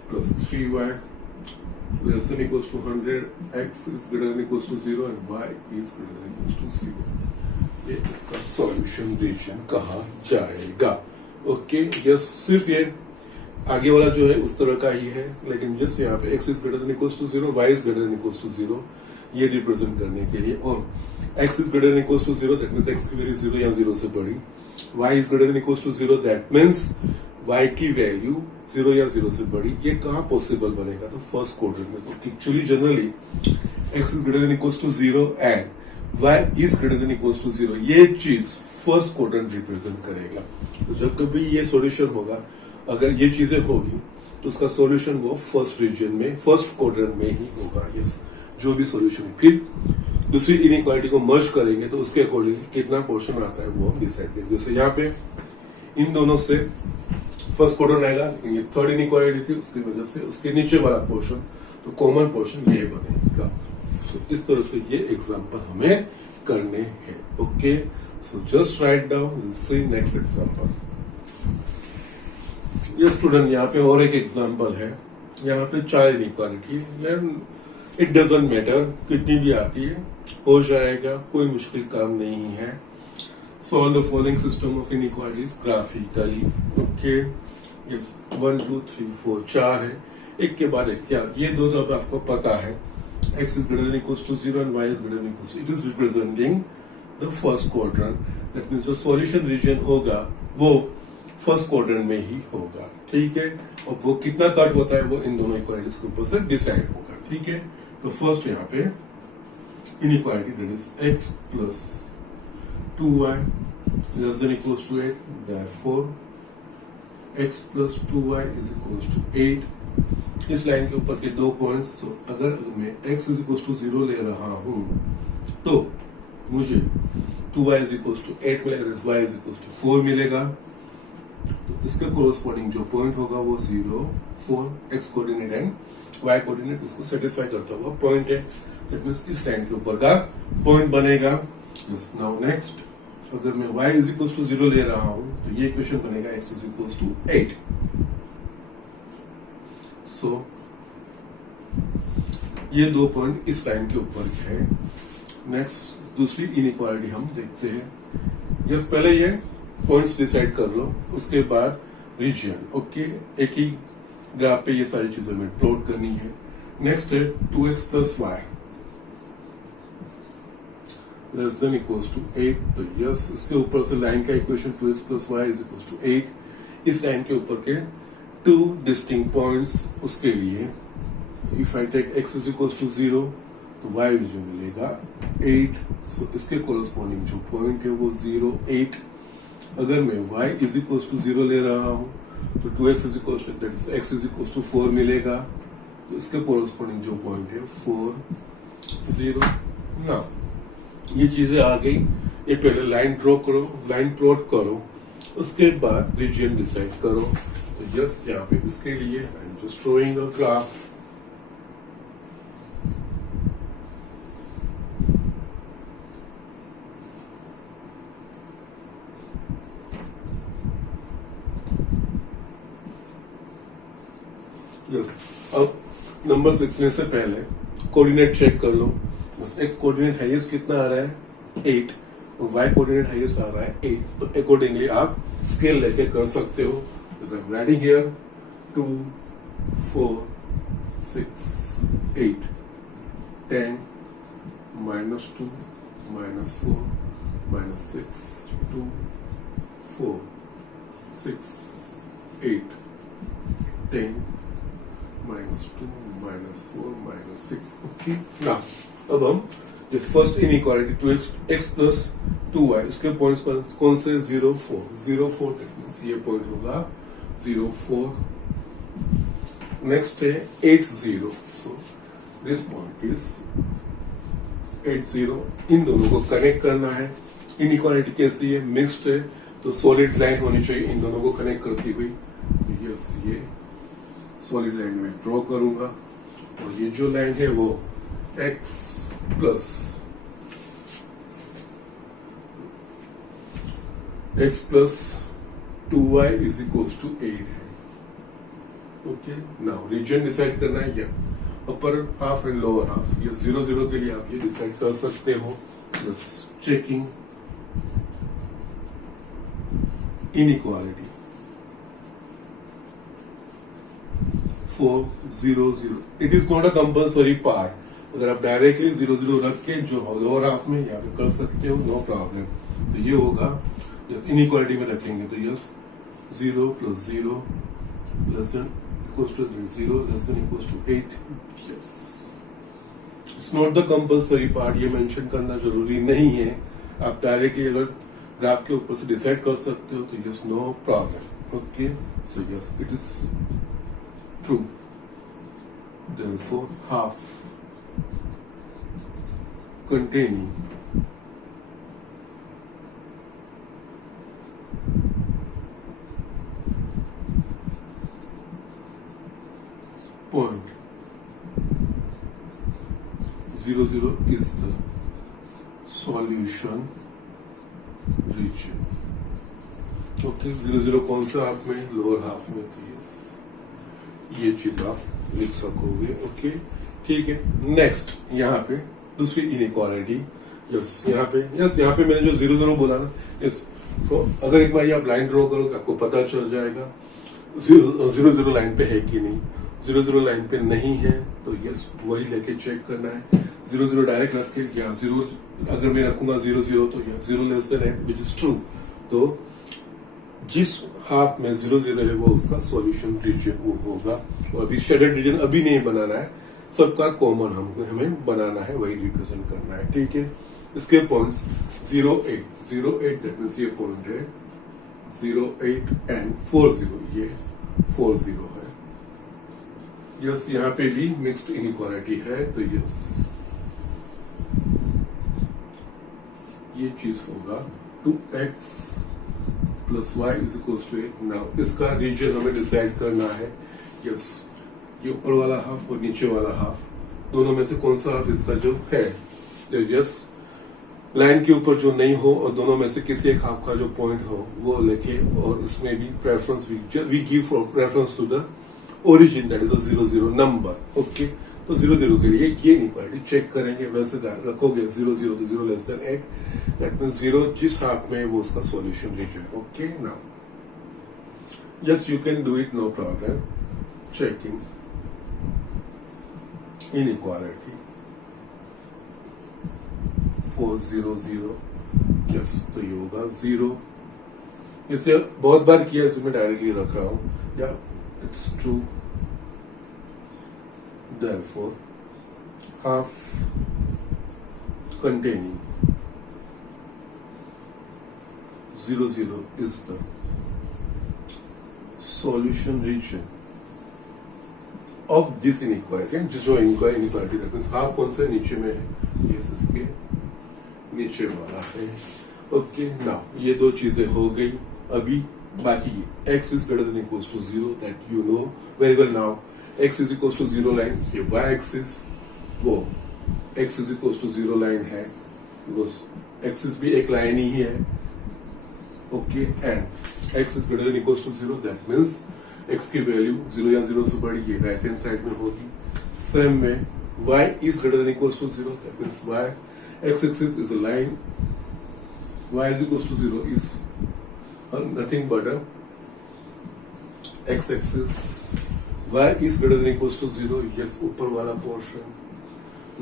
plus 3y less than equals to 100. X is greater than equals to 0 and y is greater than equals to 0. ये इसका solution region कहा जाएगा. Okay. Yes, सिर्फ ये आगे वाला जो है उस तरह का ही है, लेकिन जस्ट यहाँ पे x is greater than equals to 0, y is greater than equals to 0, ये रिप्रेजेंट करने के लिए। और x is greater than equals to 0, that means x की वैल्यू 0 या 0 से बड़ी। y is greater than equals to 0, that means y की वैल्यू 0 या 0 से बड़ी। ये कहाँ पॉसिबल बनेगा? तो फर्स्ट क्वाड्रेंट में। तो actually generally x is greater than equals to 0 and y is greater than equals to 0, ये चीज फर्स्ट क्वाड्रेंट रिप्रेजेंट करेगा। तो जब कभी ये सॉल्यूशन होगा, अगर ये चीजें होगी तो उसका सॉल्यूशन वो फर्स्ट रीजन में, फर्स्ट क्वाड्रेंट में ही होगा। यस, जो भी सॉल्यूशन। फिर दूसरी इनइक्वालिटी को मर्ज करेंगे तो उसके अकॉर्डिंग कितना पोर्शन आता है वो हम डिसाइड करेंगे। जैसे यहाँ पे इन दोनों से फर्स्ट क्वाड्रेंट आएगा, लेकिन ये थर्ड इनइक्वालिटी थी, उसकी वजह से उसके नीचे वाला पोर्शन, तो कॉमन पोर्शन ये बनेगा। सो इस तरह से ये एग्जांपल हमें करने हैं। Okay, so just write down, see next example. ये स्टूडेंट यहाँ पे और एक एग्जांपल है। यहाँ पे 4 इनइक्वालिटी है, इट डजंट मैटर कितनी भी आती है, हो जाएगा, कोई मुश्किल काम नहीं है। Solve the following system of inequalities graphically. Okay, yes, 1 2 3 4 4 है, एक के बाद एक। क्या ये दो तो अब आपको पता है, x is greater than equals to 0 and y is greater than equals to, it is representing the first quadrant. That means जो सॉल्यूशन रीजन होगा वो फर्स्ट क्वाड्रेंट में ही होगा। ठीक है, और वो कितना कट होता है वो इन दोनों इक्वालिटीज के ऊपर से डिसाइड होगा। ठीक है, तो फर्स्ट यहाँ पे inequality that is x plus 2y less than equals to 8, therefore x plus 2y is equals to 8। इस लाइन के ऊपर के दो पॉइंट्स, तो अगर मैं x इज इक्वल्स टू 0 ले रहा हूं तो मुझे 2y इज इक्वल्स टू 8 मिलेगा, y इज इक्वल्स टू 4 मिलेगा। तो इसके कोरोस्पोंडिंग जो पॉइंट होगा वो 0 4 x coordinate and y coordinate इसको सेटिस्फाई करता हुआ पॉइंट है। दैट मींस इस लाइन के ऊपर का पॉइंट बनेगा। नाउ नेक्स्ट, अगर मैं y इज इक्वल्स टू 0 ले रहा हूं तो ये इक्वेशन बनेगा x इज इक्वल्स टू 8। सो ये दो पॉइंट इस लाइन के ऊपर है। नेक्स्ट दूसरी इनइक्वालिटी हम देखते हैं। यस, पहले ये पॉइंट्स डिसाइड कर लो, उसके बाद रीजन। ओके, एक ही ग्राफ पे ये सारी चीजें हमें प्लॉट करनी है। नेक्स्ट है 2x plus y less than equals to 8। तो यस, इसके ऊपर से लाइन का equation 2x plus Y is equals to 8। इस लाइन के ऊपर के 2 डिस्टिंक्ट पॉइंट्स, उसके लिए if I take x is equals to 0 तो y जो मिलेगा 8। सो इसके कोरस्पॉन्डिंग जो पॉइंट है वो 0 8। अगर मैं y इज इक्वल्स टू 0 ले रहा हूं तो 2x is equals to, that is x is equals to 4 मिलेगा। तो इसके कोरस्पॉन्डिंग जो पॉइंट है 4 0। ना ये चीजें आ गई, ये पहले लाइन ड्रॉ करो, लाइन प्लॉट करो, उसके बाद रीजन डिसाइड करो। तो जस्ट यहाँ पे इसके लिए आई am just drawing a graph. Yes, अब नंबर्स लिखने से पहले कोऑर्डिनेट चेक कर लो। बस x कोऑर्डिनेट हाईएस्ट कितना आ रहा है 8 और y कोऑर्डिनेट हाईएस्ट आ रहा है 8। तो अकॉर्डिंगली आप स्केल लेके कर सकते हो। Writing here 2 4 6 8 10 -2 -4 -6 2 4 6 8 10 -2 -4 -6। ओके, ना अब हम जिस first inequality 2x plus 2y, इसके पॉइंट्स कौन से 0 4 0 4, ये पॉइंट होगा 0 4। नेक्स्ट है 8 0। So this point is 8 0। इन दोनों को कनेक्ट करना है। इनइक्वालिटी कैसी है? मिक्स्ड है, तो सॉलिड लाइन होनी चाहिए इन दोनों को कनेक्ट करती हुई। यस, ये सॉलिड लाइन में ड्रॉ करूंगा और ये जो लाइन है वो x plus 2y is equals to 8 है। ओके, नाउ रीजन डिसाइड करना है, या upper half and lower half. ये 0 0 के लिए आप ये डिसाइड कर सकते हो। बस checking inequality 4 0 0. It is not a compulsory part. अगर आप डायरेक्टली 0 0 रख के जो लोअर हाफ में यहाँ पे कर सकते हो, नो प्रॉब्लम। तो ये होगा, यस इनइक्वालिटी में रखेंगे तो yes 0 + 0 less than equals to 0 less than equals to 8। Yes, it's not the compulsory part, ये मेंशन करना जरूरी नहीं है। आप डायरेक्टली अगर ग्राफ के ऊपर से डिसाइड कर सकते हो तो yes, no problem. Okay, so yes it is true. Therefore, half containing point 0 0 is the solution region. Okay, 0 0 कौन सा हाफ में? लोअर हाफ में। तो यस, ये चीज आप लिख सकोगे। ओके, ठीक है। नेक्स्ट यहाँ पे दूसरी इनइक्वालिटी। यस, यहाँ पे मैंने जो 0 0 बोला ना, यस, तो अगर एक बार आप लाइन ड्रॉ करोगे आपको पता चल जाएगा 0 0 लाइन पे है कि नहीं। 0 0 लाइन पे नहीं है तो यस, वही लेके चेक करना है। 0 0 डायरेक्ट रख के, या 0 अगर मैं रखूंगा 0 0 तो या 0 less then 8 which is true. तो जिस हाफ में 0 0 है वो उसका सॉल्यूशन रीजन वो होगा। और अभी शेडेड रीजन अभी नहीं बनाना है, सबका कॉमन हमें बनाना है, वही रिप्रेजेंट करना है। ठीक है, इसके पॉइंट्स 0 8 दैट मींस ये पॉइंट है 0 8 एंड 4 0, ये 4 0 है। यस, यहाँ पे भी मिक्स्ड इनइक्वालिटी है तो यस ये चीज होगा 2x + y = 8। नाउ इसका रीजन हमें डिसाइड करना है। यस, ये ऊपर वाला हाफ और नीचे वाला हाफ, दोनों में से कौन सा हाफ इसका जो है, तो यस लाइन के ऊपर जो नहीं हो और दोनों में से किसी एक हाफ का जो पॉइंट हो वो लेके, और इसमें भी preference we give preference to the origin that is a 0 0 number. Okay, तो 0 0 के लिए ये इनइक्वालिटी चेक करेंगे। वैसे रखोगे 0 0 तो 0 लेस देन 8 दैट मींस 0 जिस हाफ में वो उसका solution region. Okay, now yes you can do it, no problem. Checking inequality 4 0 0। Yes, तो ये होगा 0। इसे बहुत बार किया, इसमें डायरेक्टली रख रहा हूं, या it's true. Therefore, half containing 0 0 is the solution region of this inequality. जो inequality that means half कौन से नीचे में है, yes इसके नीचे वाला है। ओके, नाउ ये दो चीजें हो गई। अभी बाकी x is greater than equals to 0 that you know very well now. x is equals to 0 line, ये y axis वो x is equals to 0 line है, because axis भी एक लाइन ही है। Okay, and x is greater than equals to 0 that means x की value 0 या 0 से बड़ी ये राइट हैंड साइड में होगी। सेम में y is greater than equals to 0 that means y x axis is a line, y is equals to 0 is nothing but a x axis, y is greater than equals to 0, yes ऊपर वाला portion.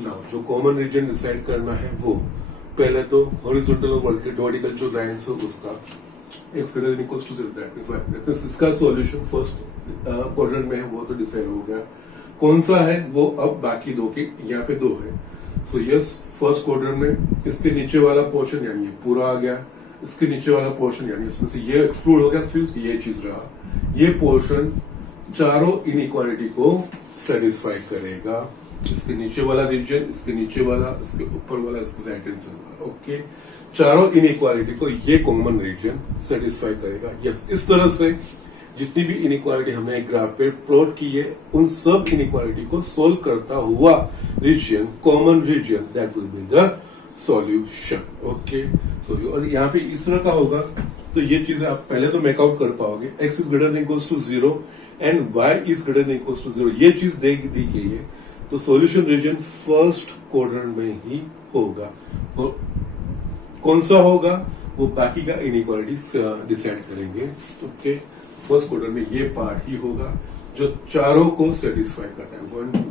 Now जो common reason decide करना है वो पहले तो horizontal और vertical जो लाइंस हो उसका x greater than equals to 0 that means इसका सॉल्यूशन फर्स्ट क्वाड्रेंट में है, वो तो डिसाइड हो गया। कौन सा है वो अब बाकी दो के, यहाँ पे दो है। सो यस, फर्स्ट क्वाड्रेंट में इसके नीचे वाला पोर्शन यानी ये पूरा आ गया, इसके नीचे वाला पोर्शन यानी इसमें से ये एक्सक्लूड हो गया, सिर्फ ये चीज रहा। ये पोर्शन चारों इनइक्वालिटी को सेटिस्फाई करेगा। इसके नीचे वाला रीजन, इसके नीचे वाला, इसके ऊपर वाला, इसके राइट हैंड साइड वाला। ओके, चारों इनइक्वालिटी को ये कॉमन रीजन सेटिस्फाई करेगा। यस, इस तरह से जितनी भी इनइक्वालिटी हमने ग्राफ पे प्लॉट की है उन सब इनइक्वालिटी को सोल्व करता हुआ region, common region that will be the solution. Okay, so यहाँ पे इस तरह का होगा तो ये चीजें आप पहले तो मेकआउट कर पाओगे। x is greater than equals to 0 and y is greater than equals to 0, ये चीज दी गई है तो सॉल्यूशन रीजन फर्स्ट क्वाड्रेंट में ही होगा। कौन सा होगा वो बाकी का इनइक्वालिटी डिसाइड करेंगे। ओके, फर्स्ट क्वाड्रेंट में ये पार्ट ही होगा जो चारों को सेटिस्फाई करता है 1 2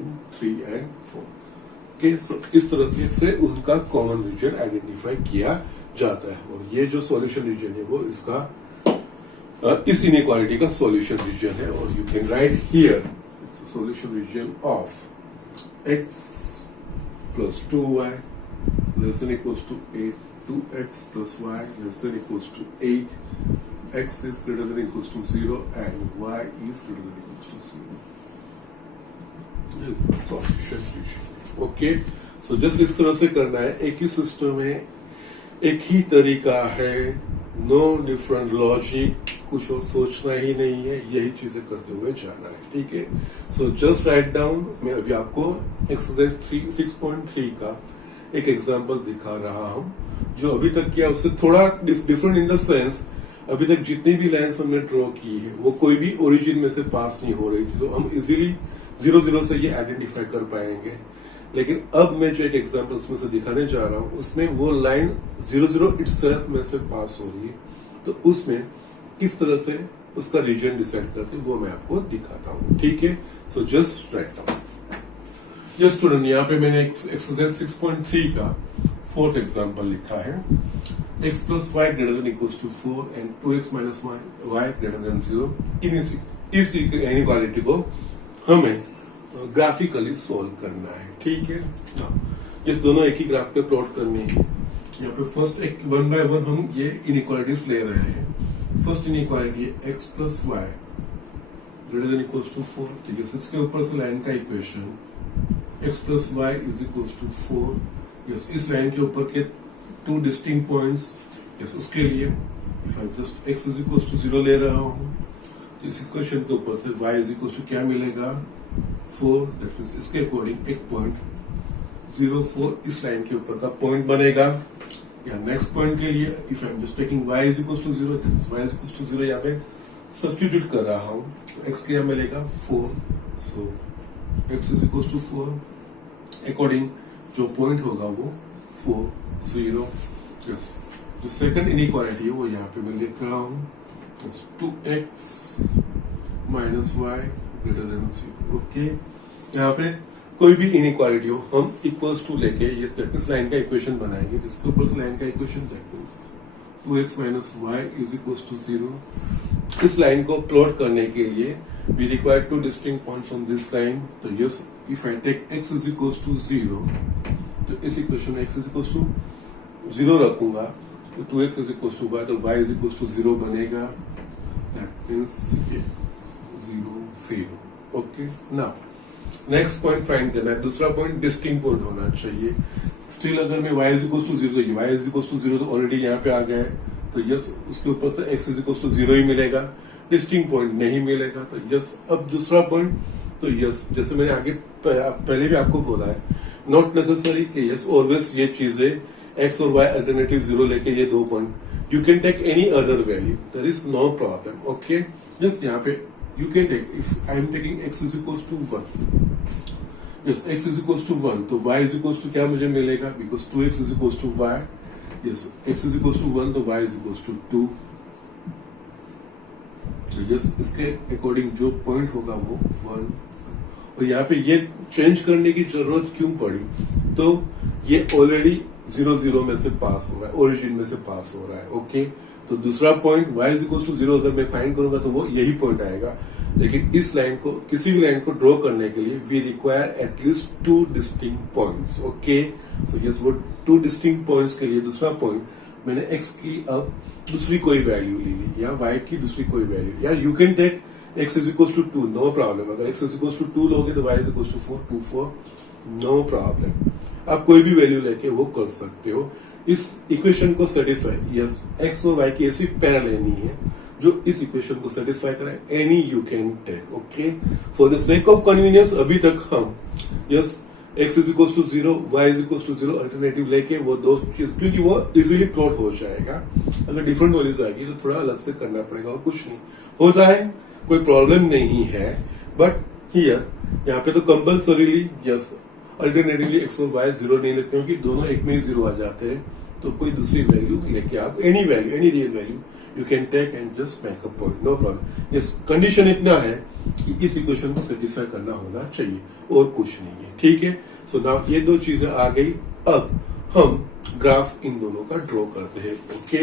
3 एंड 4। ओके, सो इस तरह से उनका कॉमन रीजन आइडेंटिफाई किया जाता है और ये जो सॉल्यूशन रीजन है वो इसका इस इनइक्वालिटी का सॉल्यूशन रीजन है। और you can write here it's solution region of x plus 2y less than equals to 8, 2x plus y less than equals to 8, x is greater than equals to 0 and y is greater than equals to 0. This is the solution region. Okay, so just इस तरह से करना है, एक ही system है, एक ही तरीका है, नो डिफरेंट लॉजिक, कुछ और सोचना ही नहीं है, यही चीजें करते हुए जाना है। ठीक है, सो जस्ट राइट डाउन। मैं अभी आपको एक्सरसाइज 6.3 का एक एग्जांपल दिखा रहा हूं, जो अभी तक किया उससे थोड़ा डिफरेंट इन द सेंस अभी तक जितनी भी लाइन्स हमने ड्रॉ की है वो कोई भी ओरिजिन में से पास नहीं हो रही थी, तो हम इजीली 0 से ये आइडेंटिफाई कर पाएंगे। लेकिन अब मैं जो एक एग्जांपल उसमें से दिखाने जा रहा हूं उसमें वो लाइन 0 इटसेल्फ में से पास हो रही है, तो उसमें किस तरह से उसका रीजन डिसाइड करते वो मैं आपको दिखाता हूं। ठीक है, सो just write down. Yes student, यहाँ पे मैंने एक्सरसाइज 6.3 का 4th एग्जांपल लिखा है, x plus y greater than equals to 4 and 2x minus y greater than 0। इस इनइक्वालिटी को हमें ग्राफिकली सॉल्व करना है। ठीक है, ये दोनों एक ही ग्राफ पे प्लॉट करनी है। यहाँ पे फर्स्ट एक 1 by 1 हम ये इनइक्वालिटीज ले रहे हैं। फर्स्ट इनइक्वालिटी है x plus y greater than equals to 4, ठीक है, इसके ऊपर से लाइन का equation x plus y is equals to 4। Yes, इस लाइन के ऊपर के 2 डिस्टिंक्ट पॉइंट्स, यस, उसके लिए if I just x is equals to 0 ले रहा हूँ, तो इस इक्वेशन के ऊपर से y is equals to क्या मिलेगा 4, दैट मींस इसके अकॉर्डिंग एक पॉइंट 0 4 इस लाइन के ऊपर का पॉइंट बनेगा। या नेक्स्ट पॉइंट के लिए if I am just taking y is equals to 0, that means y is equals to 0 यहाँ पे सब्स्टिट्यूट कर रहा हूँ, तो x क्या मिलेगा 4, सो x is equals to 4 according जो पॉइंट होगा वो 4 0। यस, जो सेकंड इनइक्वालिटी है वो यहाँ पे मैं लिख रहा हूँ 2x minus y greater than 0। Okay, यहाँ पे कोई भी इनइक्वालिटी हो हम इक्वल्स टू लेके ये दैट लाइन का इक्वेशन बनाएंगे, जिसके ऊपर से लाइन का equation that means 2x minus y is equals to 0। इस लाइन को प्लॉट करने के लिए we require 2 distinct points on this line। तो yes, if I take x is equals to 0, तो इस इक्वेशन में x is equals to 0 रखूंगा, तो 2x is equals to y, तो y is equals to 0 बनेगा, that means 0 0। Okay, now next point find करना है। दूसरा पॉइंट डिस्टिंक्ट पॉइंट होना चाहिए। स्टिल अगर मैं y is equals to 0, तो y is equals to 0 तो ऑलरेडी यहाँ पे आ गया है, तो यस उसके ऊपर से x is equals to 0 ही मिलेगा, डिस्टिंक्ट पॉइंट नहीं मिलेगा। तो यस, अब दूसरा पॉइंट, तो यस जैसे मैंने आगे पहले भी आपको बोला है, नॉट नेसेसरी कि यस ऑलवेज ये चीजें x और y अल्टरनेटिव 0 लेके ये 2 point, you can take any other value, there is no problem. Okay, yes यहाँ पे you can take, if I am taking x is equals to 1, yes x is equals to 1, तो y is equals to क्या मुझे मिलेगा, because 2x is equals to y, yes x is equals to 1 तो y is equals to 2। तो yes, इसके according जो point होगा वो 1। और यहाँ पे ये चेंज करने की जरूरत क्यों पड़ी, तो ये ऑलरेडी 0 0 में से पास हो रहा है, ओरिजिन में से पास हो रहा है। ओके, तो दूसरा point y is equals to 0 अगर मैं फाइंड करूंगा तो वो यही पॉइंट आएगा। लेकिन इस लाइन को, किसी भी लाइन को ड्रॉ करने के लिए we require at least 2 distinct points. Okay, so yes, वो 2 डिस्टिंक्ट पॉइंट्स के लिए दूसरा पॉइंट मैंने x की अब दूसरी कोई वैल्यू ले ली, या y की दूसरी कोई वैल्यू, या you can take x is equals to 2, no problem. अगर x is equals to 2 लोगे तो y is equals to 4, 2 4, no problem. आप कोई भी वैल्यू लेके वो कर सकते हो। इस इक्वेशन को सेटिस्फाई, यस x और y की ऐसी पैर लेनी है जो इस इक्वेशन को सेटिस्फाई करे, any you can take. Okay, for the sake of convenience अभी तक हम yes x is equals to 0, y is equals to 0 alternative लेके वो दो चीज, क्योंकि वो इजीली प्लॉट हो जाएगा। अगर डिफरेंट वैल्यूज आएगी तो थोड़ा अलग से करना पड़ेगा, और कुछ नहीं होता है, कोई प्रॉब्लम नहीं है। बट हियर यहाँ पे तो कंपल्सरीली यस अल्टरनेटिवली x और y 0 नहीं लेते, क्योंकि दोनों एक में ही 0 आ जाते हैं। तो कोई दूसरी वैल्यू लेके आप any value, any real value you can take and just make a point, no problem. Yes, condition इतना है कि इस इक्वेशन को सेटिस्फाई करना होना चाहिए और कुछ नहीं है, ठीक है। सो नाउ ये दो चीजें आ गई। अब हम ग्राफ इन दोनों का ड्रॉ करते हैं। ओके,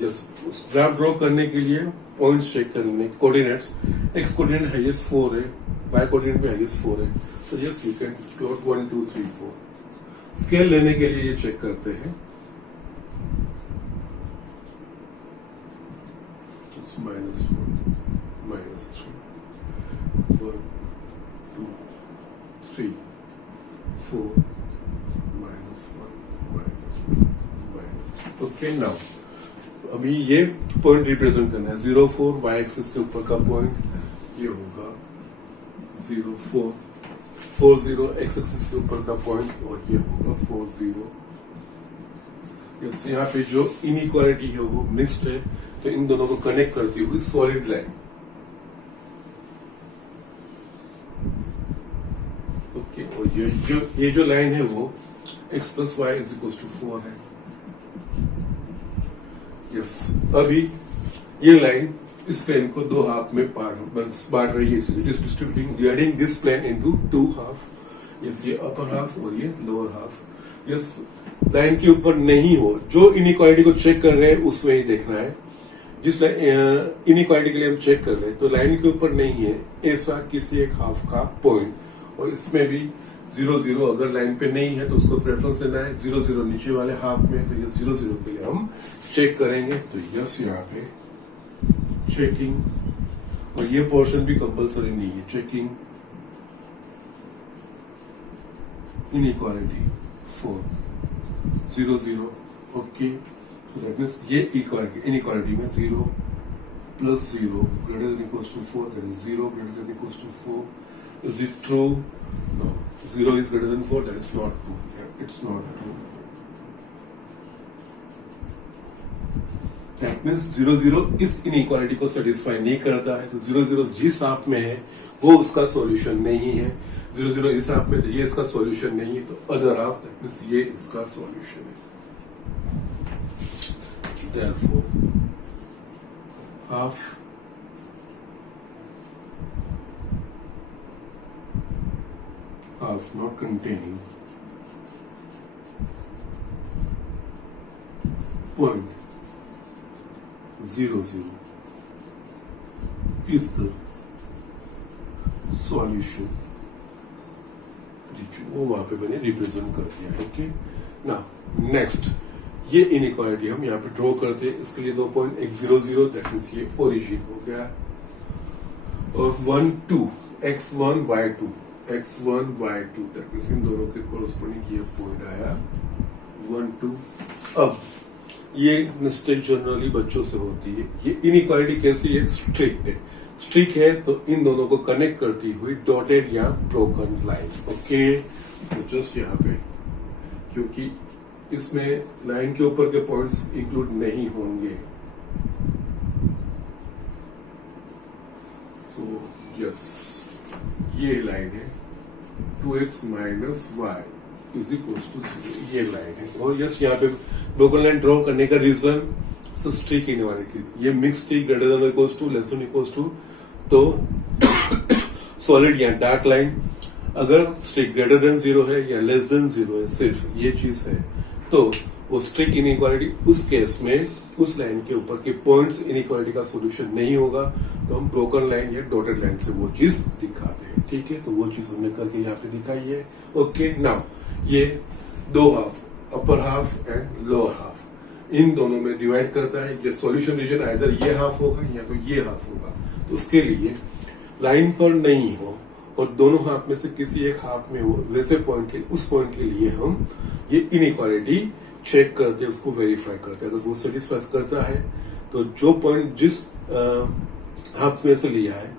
यस, ग्राफ ड्रॉ करने के लिए पॉइंट्स चेक करने, कोऑर्डिनेट्स, एक्स कोऑर्डिनेट हाईएस्ट 4 है, वाई कोऑर्डिनेट भी हाईएस्ट 4 है, तो yes you can plot 1 2 3 4। Scale लेने के लिए ये चेक करते हैं, -4 -3 1 2 3 4 -1 -2 ओके। नाउ अभी ये पॉइंट रिप्रेजेंट करना है, 0 4 वाई एक्सिस के ऊपर का पॉइंट ये होगा 0 4 4 0 एक्स एक्सिस के ऊपर का पॉइंट, और ये होगा 4 0। यहाँ पे जो इनइक्वालिटी है वो मिक्स्ड है, तो इन दोनों को कनेक्ट करती हुई सॉलिड लाइन, ओके। और ये जो लाइन है वो x plus Y is equal to 4 है। यस, अभी ये लाइन इस प्लेन को दो हाफ में बांट रही है, it is dividing this plane into 2 half. Yes, ये अपर हाफ और ये लोअर हाफ। यस, लाइन के ऊपर नहीं हो, जो इनइक्वालिटी को चेक कर रहे हैं उसमें ही देखना है। जिस इनइक्वालिटी के लिए हम चेक कर रहे हैं तो लाइन के ऊपर नहीं है ऐसा किसी एक हाफ का पॉइंट, और इसमें भी 0 0 अगर लाइन पे नहीं है तो उसको प्रेफरेंस देना है। 0 0 नीचे वाले हाफ में, तो ये 0 0 के लिए हम चेक करेंगे। तो यस, यहाँ पे चेकिंग, और ये पोर्शन भी कंपलसरी नहीं है, checking inequality 4 0 0, okay. So that means ये इनइक्वालिटी में 0 plus 0 greater than equals to 4, that is 0 greater than equals to 4. Is it true? No. 0 is greater than 4, that is not true. Yeah, it's not true. That means 0 0 इस inequality को satisfy नहीं करता है, तो 0 0 जिस half में है वो उसका सॉल्यूशन नहीं है। 0 0 इस हाफ में, तो ये इसका सॉल्यूशन नहीं है, तो अदर हाफ, दैट मीन्स ये इसका सॉल्यूशन है। Therefore, half not containing point 0 0 is the solution, वो वहां पे मैंने रिप्रेजेंट कर दिया है। ओके, नाउ नेक्स्ट ये इनइक्वालिटी हम यहाँ पे ड्रॉ करते हैं। इसके लिए 2 पॉइंट x 0 0, दैट मीन्स ये ओरिजिन हो गया, और 1 2 x1 y2 x1 y2, that means in दोनों के कोरस्पोंडिंग ये पॉइंट आया 1 2। अब ये मिस्टेक जनरली बच्चों से होती है। ये इनइक्वालिटी कैसी है? स्ट्रिक्ट है। स्ट्रिक्ट है तो इन दोनों को कनेक्ट करती हुई डॉटेड या ब्रोकन लाइन, ओके। तो जस्ट यहाँ पे, क्योंकि इसमें लाइन के ऊपर के पॉइंट्स इंक्लूड नहीं होंगे, सो यस, ये लाइन है 2x minus Y is equal to 0, ये लाइन है। और यस, यहाँ पे ब्रोकन लाइन ड्रॉ करने का रीजन स्ट्रिक इनइक्वालिटी, ये mix strict greater than equals to, less than equals to, तो सॉलिड या डार्क लाइन अगर स्ट्रिक ग्रेटर देन 0 है या लेस देन 0 है, सिर्फ ये चीज है, तो वो स्ट्रिक इनइक्वालिटी उस केस में उस लाइन के ऊपर के पॉइंट्स इनइक्वालिटी का सॉल्यूशन नहीं होगा, तो हम ब्रोकन लाइन या डॉटेड लाइन से वो चीज दिखाते हैं, ठीक है। तो वो चीज हमने करके यहाँ पे दिखाई है, ओके। नाउ ये 2 half, upper half and lower half, इन दोनों में डिवाइड करता है। ये सॉल्यूशन रीजन आइदर ये हाफ होगा या तो ये हाफ होगा, तो उसके लिए लाइन पर नहीं हो और दोनों हाफ में से किसी एक हाफ में हो, वैसे पॉइंट के, उस पॉइंट के लिए हम ये इनइक्वालिटी चेक करते हैं, उसको वेरीफाई करते हैं। अगर वो सेटिस्फाई करता है तो जो पॉइंट जिस हाफ में से लिया है,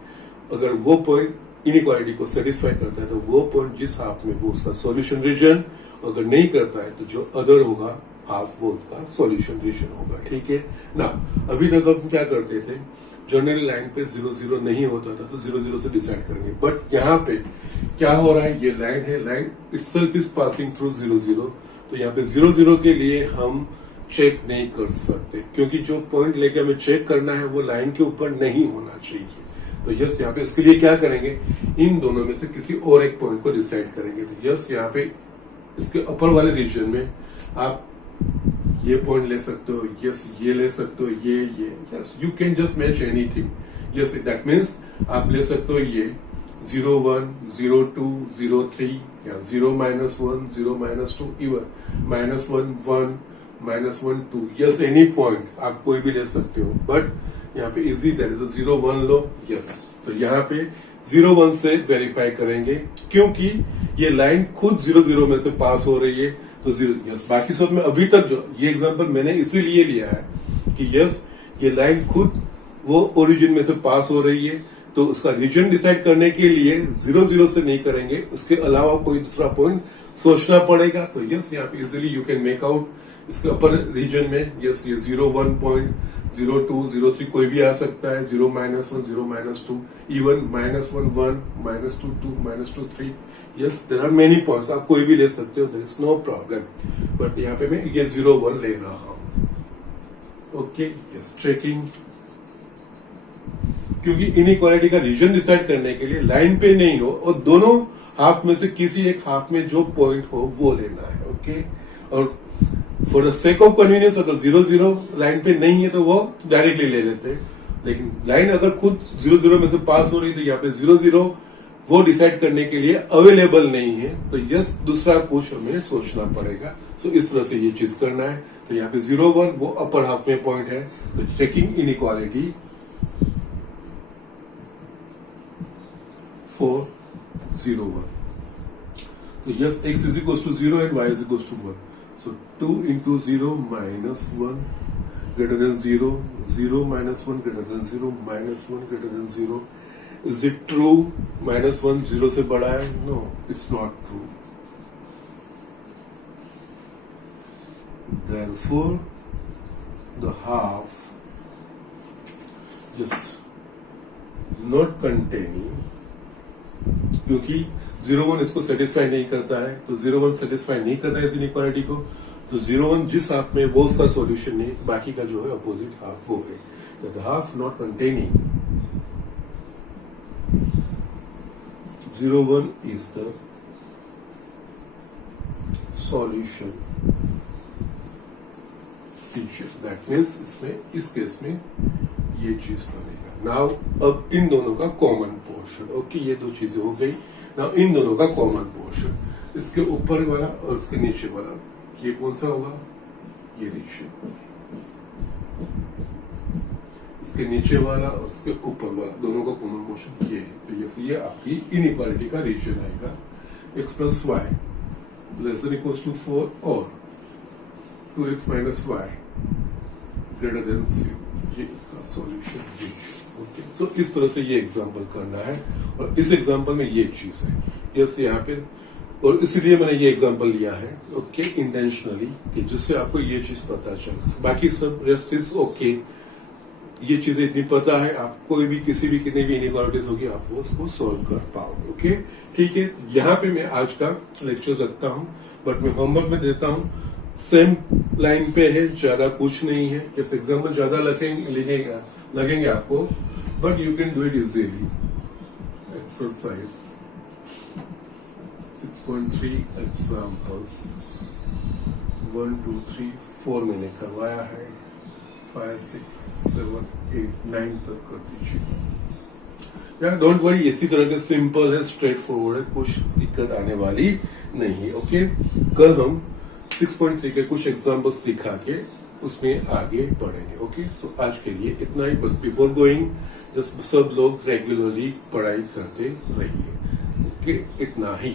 अगर वो पॉइंट इनइक्वालिटी को सेटिस्फाई करता है तो वो पॉइंट जिस हाफ में, वो उसका सॉल्यूशन रीजन, अगर नहीं करता है तो जो अदर होगा हाफ वो उसका सॉल्यूशन रीजन होगा। ठीक है ना। अभी तक हम क्या करते थे, जनरली लाइन पे 0 0 नहीं होता था तो 0 0 से डिसाइड करेंगे, बट यहाँ पे क्या हो रहा है, ये लाइन है, line itself is passing through 0 0, तो यहाँ पे 0 0 के लिए हम चेक नहीं कर सकते क्योंकि जो पॉइंट लेके हमें चेक करना है वो लाइन के ऊपर नहीं होना चाहिए। तो यस यहाँ पे इसके लिए क्या करेंगे, इन दोनों में से किसी और एक पॉइंट को डिसाइड करेंगे। तो यस यहाँ पे इसके अपर वाले रीजन में आप ये पॉइंट ले सकते हो, यस ये ले सकते हो, ये yes you can just match anything. Yes that means आप ले सकते हो ये 0 1 0 2 0 3 या 0 -1 0 -2 इवन -1 1 -1 2, यस एनी पॉइंट आप कोई भी ले सकते हो, बट यहाँ पे easy that is 0 1 low. Yes तो यहाँ पे 0 1 से वेरीफाई करेंगे क्योंकि ये लाइन खुद 0 0 में से पास हो रही है तो 0 यस। बाकी सब में अभी तक जो ये एग्जांपल मैंने इसीलिए लिया है कि यस ये लाइन खुद वो ओरिजिन में से पास हो रही है तो उसका रीजन डिसाइड करने के लिए 0 0 से नहीं करेंगे, उसके अलावा कोई दूसरा पॉइंट सोचना पड़ेगा। तो यस यहाँ पे easily you can make out इसके अपर रीजन में यस ये 0 1 पॉइंट 0 2 0 3 कोई भी आ सकता है, 0 -1 0 -2 even -1 1 -2 2 -2 3, yes there are many points, आप कोई भी ले सकते हो, there is no problem, but यहाँ पे मैं ये 0 1 ले रहा हूं। ओके यस चेकिंग, क्योंकि इनइक्वालिटी का रीजन डिसाइड करने के लिए लाइन पे नहीं हो और दोनों हाफ में से किसी एक हाफ में जो पॉइंट हो वो लेना है। ओके और for the sake of convenience अगर 0 0 लाइन पे नहीं है तो वो डायरेक्टली ले लेते हैं, लेकिन लाइन अगर खुद 0 0 में से पास हो रही तो यहाँ पे 0 0 वो डिसाइड करने के लिए अवेलेबल नहीं है, तो यस दूसरा कुछ हमें सोचना पड़ेगा। सो इस तरह से ये चीज करना है। तो यहाँ पे 0 1 वो अपर हाफ में पॉइंट है, तो चेकिंग इनइक्वालिटी for 0 1, तो yes x is equals to 0 and y is equals to 1, so 2 into 0 minus 1 greater than 0, 0 minus 1 greater than 0, minus 1 greater than 0, is it true minus 1 0 से बड़ा है? No, it's not true, therefore the half is not containing, क्योंकि 0 1 इसको satisfy नहीं करता है, तो 0 1 satisfy नहीं करता है इस इनइक्वालिटी को, तो 0 1 जिस हाफ में वो उसका सॉल्यूशन नहीं, बाकी का जो है अपोजिट हाफ वो है, तो the half not containing 0 1 is the solution feature, that means इसमें इस केस में ये चीज बनेगा। नाउ अब इन दोनों का कॉमन पोर्शन, ओके ये दो चीजें हो गई। नाउ इन दोनों का कॉमन पोर्शन, इसके ऊपर वाला और इसके नीचे वाला, ये कौन सा होगा? ये रीजन, इसके नीचे वाला और इसके ऊपर वाला दोनों का कॉमन पोर्शन ये है, तो ये आपकी इनइक्वालिटी का रीजन आएगा। x plus y less than equals to 4 और 2x minus Y greater than 0, ये इसका सॉल्यूशन रीजन। ओके सो इस तरह से ये एग्जांपल करना है और इस एग्जांपल में ये चीज है यस यहाँ पे, और इसलिए मैंने ये एग्जांपल लिया है ओके इंटेंशनली कि जिससे आपको ये चीज पता चले। बाकी सब रेस्ट इज ओके, ये चीजें इतनी पता है, आप कोई भी किसी भी कितनी भी इनइक्वालिटीज होगी आप वो उसको सॉल्व कर पाओगे। ओके ठीक है, यहाँ पे मैं आज का लेक्चर रखता हूँ, बट मैं होमवर्क में देता हूँ, सेम लाइन पे है, ज्यादा कुछ नहीं है, इस एग्जाम्पल ज्यादा लगेंगे आपको, but you can do it easily. Exercise 6.3 examples 1 2 3 4 मैंने करवाया है, 5 6 7 8 9 तक कर दीजिए। यार डोंट वरी, इसी तरह के सिंपल है, स्ट्रेट फॉरवर्ड है, कुछ दिक्कत आने वाली नहीं। ओके कल हम 6.3 के कुछ एग्जाम्पल्स दिखा के उसमें आगे बढ़ेंगे। ओके सो आज के लिए इतना ही, बस बिफोर गोइंग जस्ट सब लोग रेगुलरली पढ़ाई करते रहिए। ओके इतना ही।